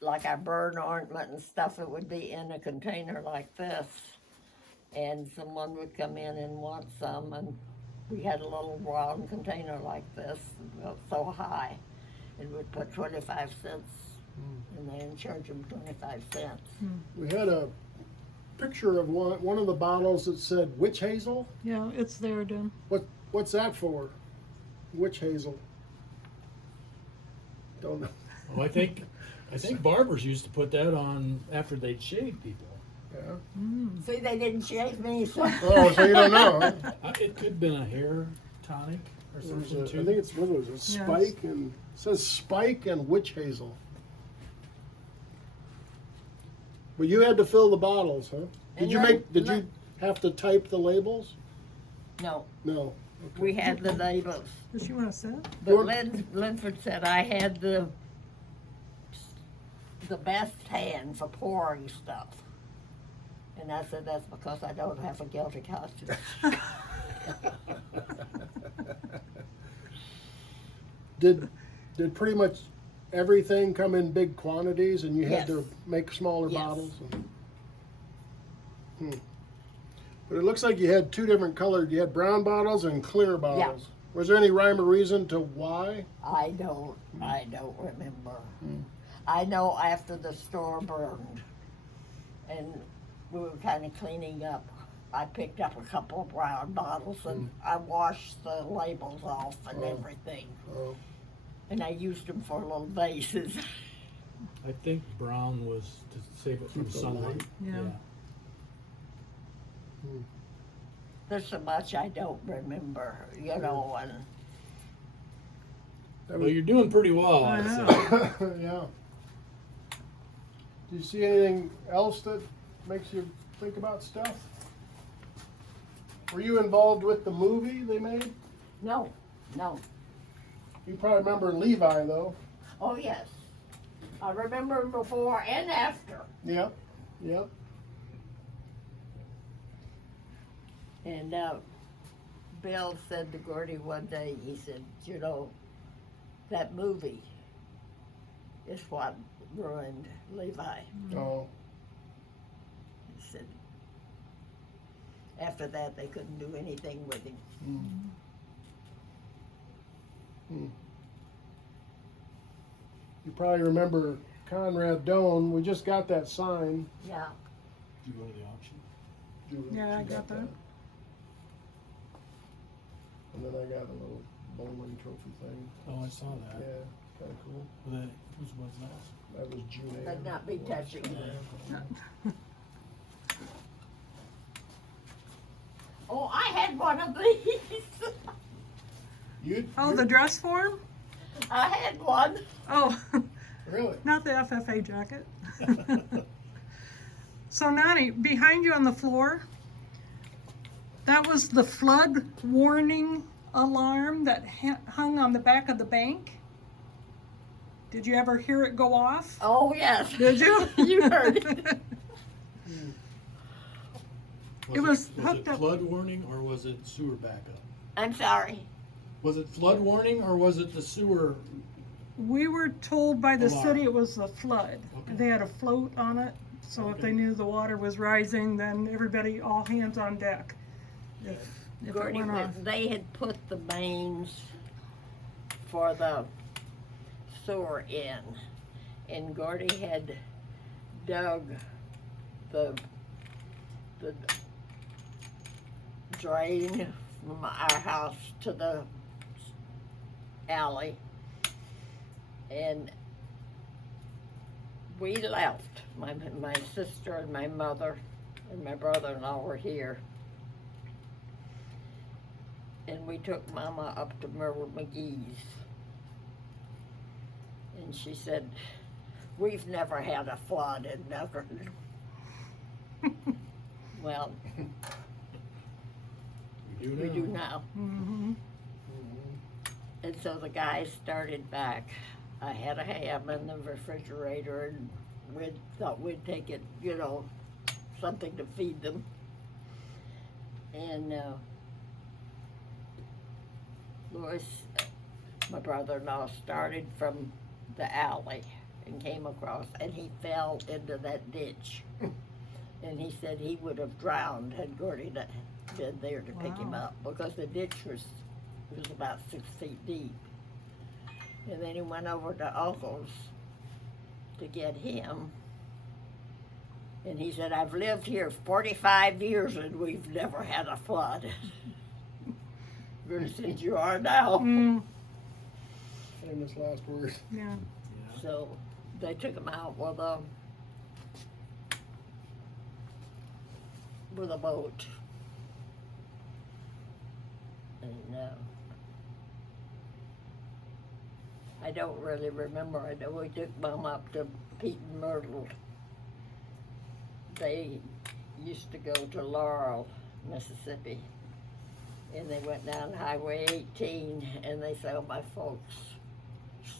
like our burn ointment and stuff, it would be in a container like this. And someone would come in and want some, and we had a little round container like this, so high. And we'd put 25 cents and then charge them 25 cents. We had a picture of one of the bottles that said witch hazel. Yeah, it's there, Dan. What's that for? Witch hazel. Don't know. Oh, I think barbers used to put that on after they'd shave people. Yeah. See, they didn't shave me, so... Oh, so you don't know, huh? It could have been a hair tonic or something too. I think it's, what was it, spike and, it says spike and witch hazel. Well, you had to fill the bottles, huh? Did you have to type the labels? No. No. Okay. We had the labels. Does she want to sit? But Lynford said I had the best hand for pouring stuff. And I said, that's because I don't have a guilty conscience. Did pretty much everything come in big quantities and you had to make smaller bottles? But it looks like you had two different colored, you had brown bottles and clear bottles. Yeah. Was there any rhyme or reason to why? I don't remember. I know after the store burned and we were kind of cleaning up, I picked up a couple of brown bottles and I washed the labels off and everything. And I used them for little vases. I think brown was to save it from sunlight. Yeah. There's so much I don't remember, you know, and... Well, you're doing pretty well, I I'd know. say. Yeah. Do you see anything else that makes you think about stuff? Were you involved with the movie they made? No. You probably remember Levi, though. Oh, yes. I remember him before and after. Yep. And Bill said to Gordy one day, he said, you know, that movie is what ruined Levi. Oh. He said, after that, they couldn't do anything with him. You probably remember Conrad Doan. We just got that sign. Yeah. Did you go to the auction? Yeah, I got that. And then I got a little bowling trophy thing. Oh, I saw that. Yeah, kind of cool. Well, whose was that? That was June 8th. But not be touching. Oh, I had one of these. Oh, the dress form? I had one. Oh, Really? not the FFA jacket. So Nonnie, behind you on the floor, that was the flood warning alarm that hung on the back of the bank. Did you ever hear it go off? Oh, yes. Did you? You heard it. It was it hooked up. flood warning or was it sewer backup? I'm sorry. Was it flood warning or was it the sewer? We were told by the Alarm. city it was the flood. Okay. They had a float on it, so if they knew the water was rising, then everybody, all hands on deck. If it Gordy, went off. they had put the mains for the sewer in, and Gordy had dug the drain from our house to the alley, and we left. My sister and my mother and my brother-in-law were here. And we took Mama up to Myrtle Magee's. And she said, we've never had a flood in Dunkerton. Well, we do now. Mm-hmm. And so the guys started back. I had a ham in the refrigerator, and we thought we'd take it, you know, something to feed them. And Louis, my brother-in-law, started from the alley and came across, and he fell into that ditch. And he said he would have drowned had Gordy not been there to pick him up, because the ditch was about 6 feet deep. And then he went over to Uncle's to get him. And he said, I've lived here 45 years and we've never had a flood. Gordy said, you are now. Mm, Famous last word. yeah. So they took him out with a boat. And I don't really remember. I know we took Mom up to Pete and Myrtle. They used to go to Laurel, Mississippi. And they went down Highway 18 and they saw my folks'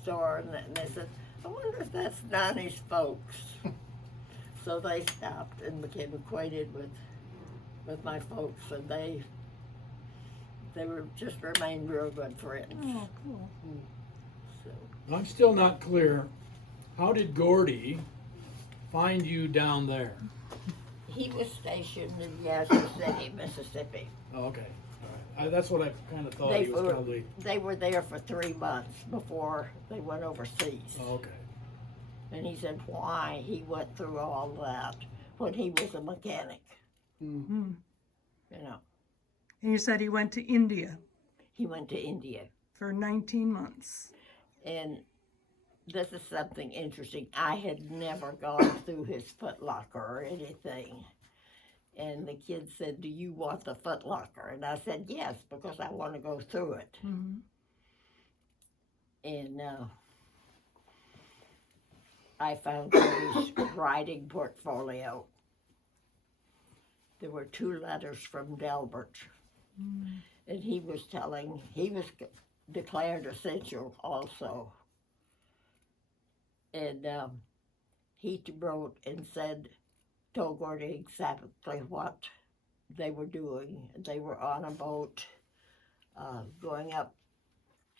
store, and they said, I wonder if that's Nonnie's folks. So they stopped and became acquainted with my folks, and they were just remained real good friends. Oh, cool. So I'm still not clear. How did Gordy find you down there? he was stationed in Yazoo City, Mississippi. Oh, okay. All right. That's what I kind of thought he was probably. They were there for 3 months before they went overseas. Oh, okay. And he said why he went through all that when he was a mechanic. Mm-hmm. You know. And you said he went to India. He went to India. For 19 months. And this is something interesting. I had never gone through his footlocker or anything. And the kid said, do you want the footlocker? And I said, yes, because I want to go through it. Mm-hmm. And I found his writing portfolio. There were 2 letters from Delbert. Mm-hmm. And he was declared essential also. And he wrote and told Gordy exactly what they were doing. They were on a boat going up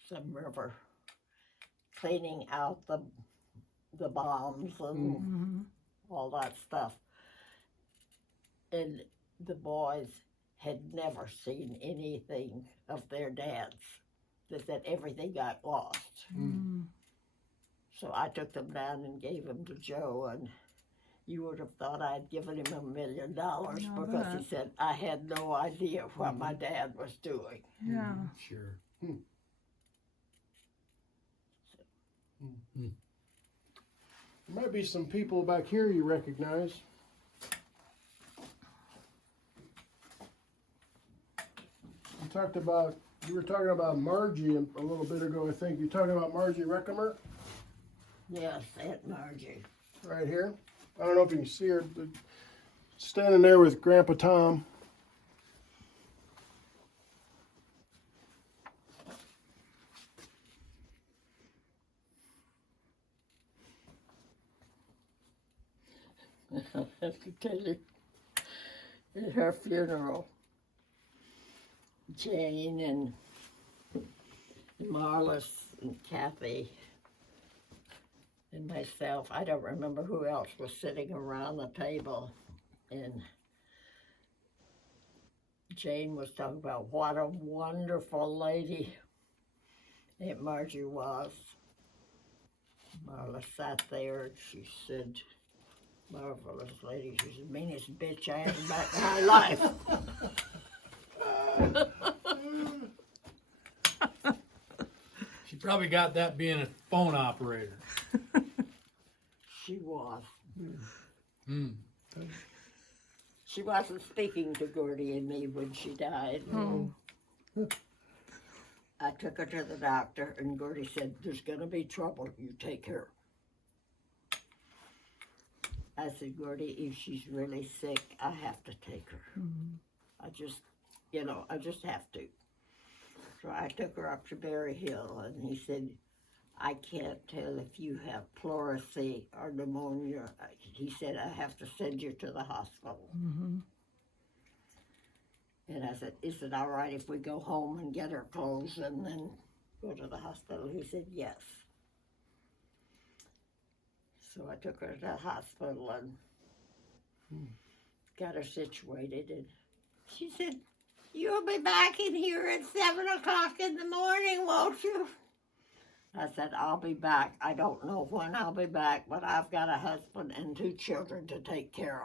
some river, cleaning out the bombs and Mm-hmm. all that stuff. And the boys had never seen anything of their dads. They said everything got lost. Mm-hmm. So I took them down and gave them to Joe, and you would have thought I'd given him $1 million because he said I had no idea what my dad was doing. Yeah. Sure. There might be some people back here you recognize. I'm you were talking about Margie a little bit ago, I think. You talking about Margie Rechkemmer? Yes, Aunt Margie. Right here. I don't know if you can see her, but standing there with Grandpa Tom. I have to tell you, at her funeral, Jane and Marlis and Kathy and myself, I don't remember who else was sitting around the table, and Jane was talking about what a wonderful lady Aunt Margie was. Marla sat there and she said, marvelous lady, she's the meanest bitch I ever met in my life. She probably got that being a phone operator. She was. Mm. She wasn't speaking to Gordy and me when she died. Oh. I took her to the doctor and Gordy said, there's gonna be trouble, you take her. I said, Gordy, if she's really sick, I have to take her. I just have to. So I took her up to Berry Hill and he said, I can't tell if you have pleurisy or pneumonia. He said, I have to send you to the hospital. And I said, is it all right if we go home and get her clothes and then go to the hospital? He said, yes. So I took her to the hospital and got her situated. And she said, you'll be back in here at 7 o'clock in the morning, won't you? I said, I'll be back. I don't know when I'll be back, but I've got a husband and 2 children to take care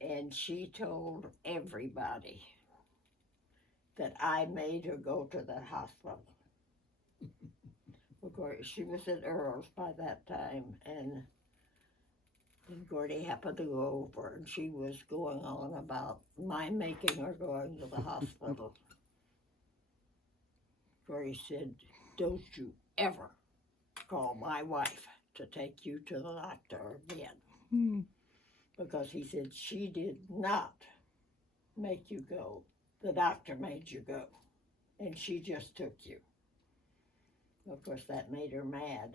of. And she told everybody that I made her go to the hospital. Of course, she was at Earl's by that time, and Gordy happened to go over, and she was going on about my making her going to the hospital. Gordy said, don't you ever call my wife to take you to the doctor again. Because he said, she did not make you go. The doctor made you go. And she just took you. Of course, that made her mad.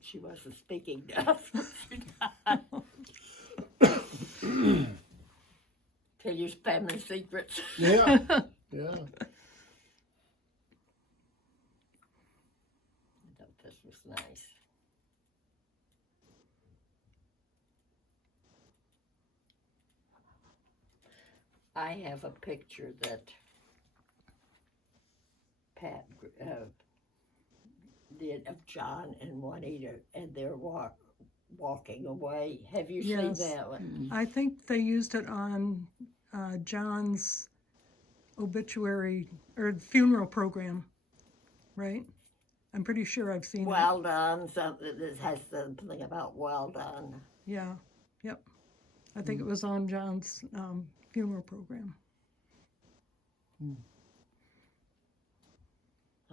She wasn't speaking to us when she died. Tell you family secrets. Yeah, yeah. I thought this was nice. I have a picture that Pat did of John and Juanita, and they're walking away. Have you seen that one? I think they used it on John's obituary or funeral program, right? I'm pretty sure I've seen Well done. Something that has something about well done. Yeah, yep. I think it was on John's funeral program.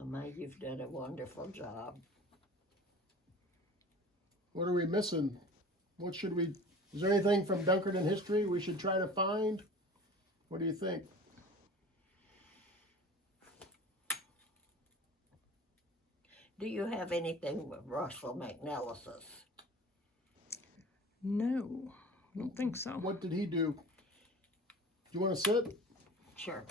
May, you've done a wonderful job. What are we missing? What should we, is there anything from Dunkerton history we should try to find? What do you think? Do you have anything with Russell McNellis's? No, I don't think so. What did he do? Do you want to sit? Sure.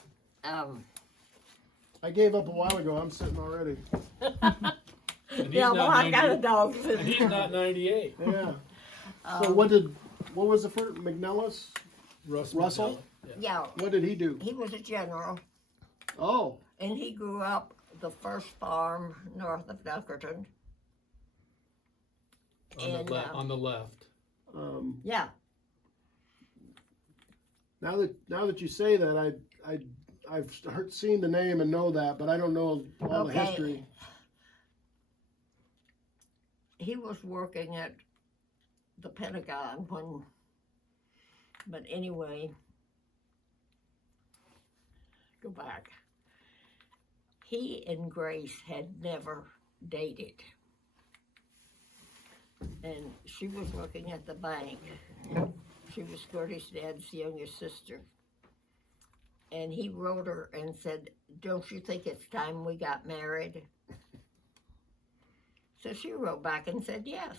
I gave up a while ago. I'm sitting already. Yeah, well, I got a dog. And he's not 98. Yeah. So what was the first, McNellis? Russell? Yeah. What did he do? He was a general. Oh. And he grew up the first farm north of Dunkerton. On the left. Yeah. Now that you say that, I've seen the name and know that, but I don't know all the history. He was working at the Pentagon when But anyway, go back. He and Grace had never dated. And she was working at the bank. She was Gordy's dad's youngest sister. And he wrote her and said, "Don't you think it's time we got married?" So she wrote back and said yes.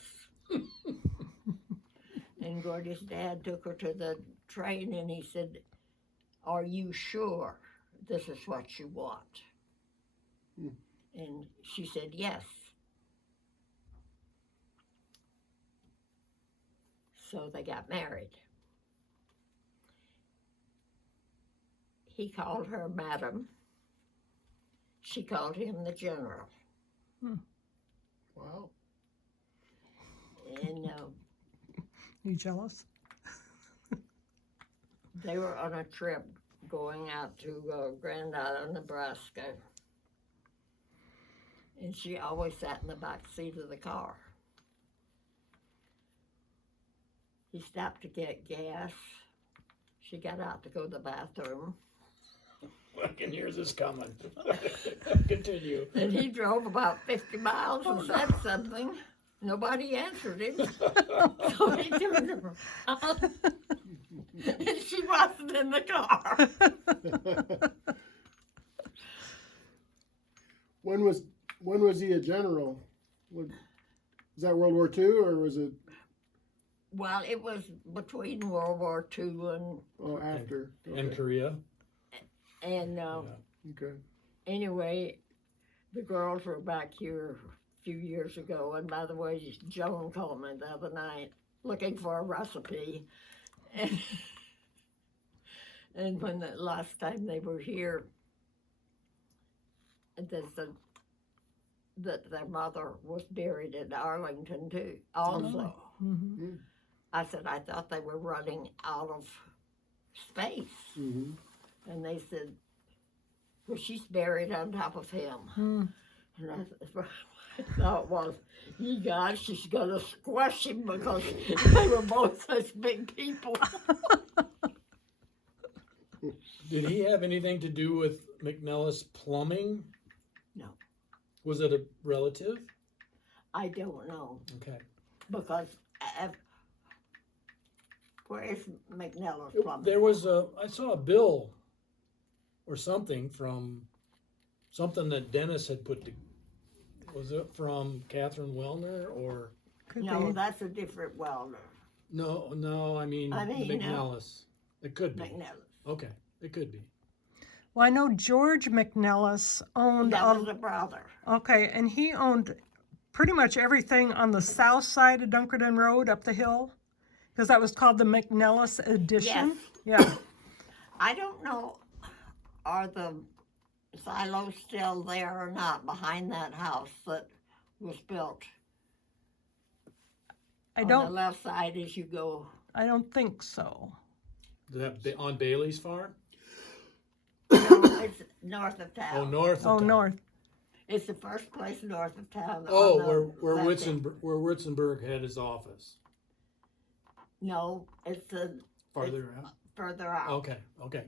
And Gordy's dad took her to the train and he said, "Are you sure this is what you want?" And she said yes. So they got married. He called her Madam. She called him the General. Wow. And You jealous? they were on a trip going out to Grand Island, Nebraska. And she always sat in the back seat of the car. He stopped to get gas. She got out to go to the bathroom. I can hear this coming. Continue. And he drove about 50 miles and said something. Nobody answered him. So he turned around. And she wasn't in the car. When was he a general? Was that World War II or was it? Well, it was between World War II and... Oh, after. Okay. And Korea. And Okay. anyway, the girls were back here a few years ago. And by the way, Joan called me the other night looking for a recipe. And when the last time they were here, they said that their mother was buried in Arlington too, also. Mm-hmm. I said, I thought they were running out of space. Mm-hmm. And they said, well, she's buried on top of him. And I thought was, you guys, she's going to squash him because they were both such big people. Did he have anything to do with McNellis Plumbing? No. Was it a relative? I don't know. Okay. Because where is McNellis Plumbing? There was I saw a bill or something from something that Dennis had put to, was it from Catherine Wellner or? No, that's a different Wellner. No, I mean McNellis. It could be. McNellis. Okay, it could be. Well, I know George McNellis owned... That was a brother. Okay, and he owned pretty much everything on the south side of Dunkerton Road up the hill, because that was called the McNellis Addition. Yes. Yeah. I don't know, are the silos still there or not behind that house that was built? I on don't... the left side as you go. I don't think so. That on Bailey's farm? No, it's north of town. Oh, north of Oh, town. north. It's the first place north of town. Oh, on the where left end. Witzenberg had his office. No, it's Farther out? further out. Okay.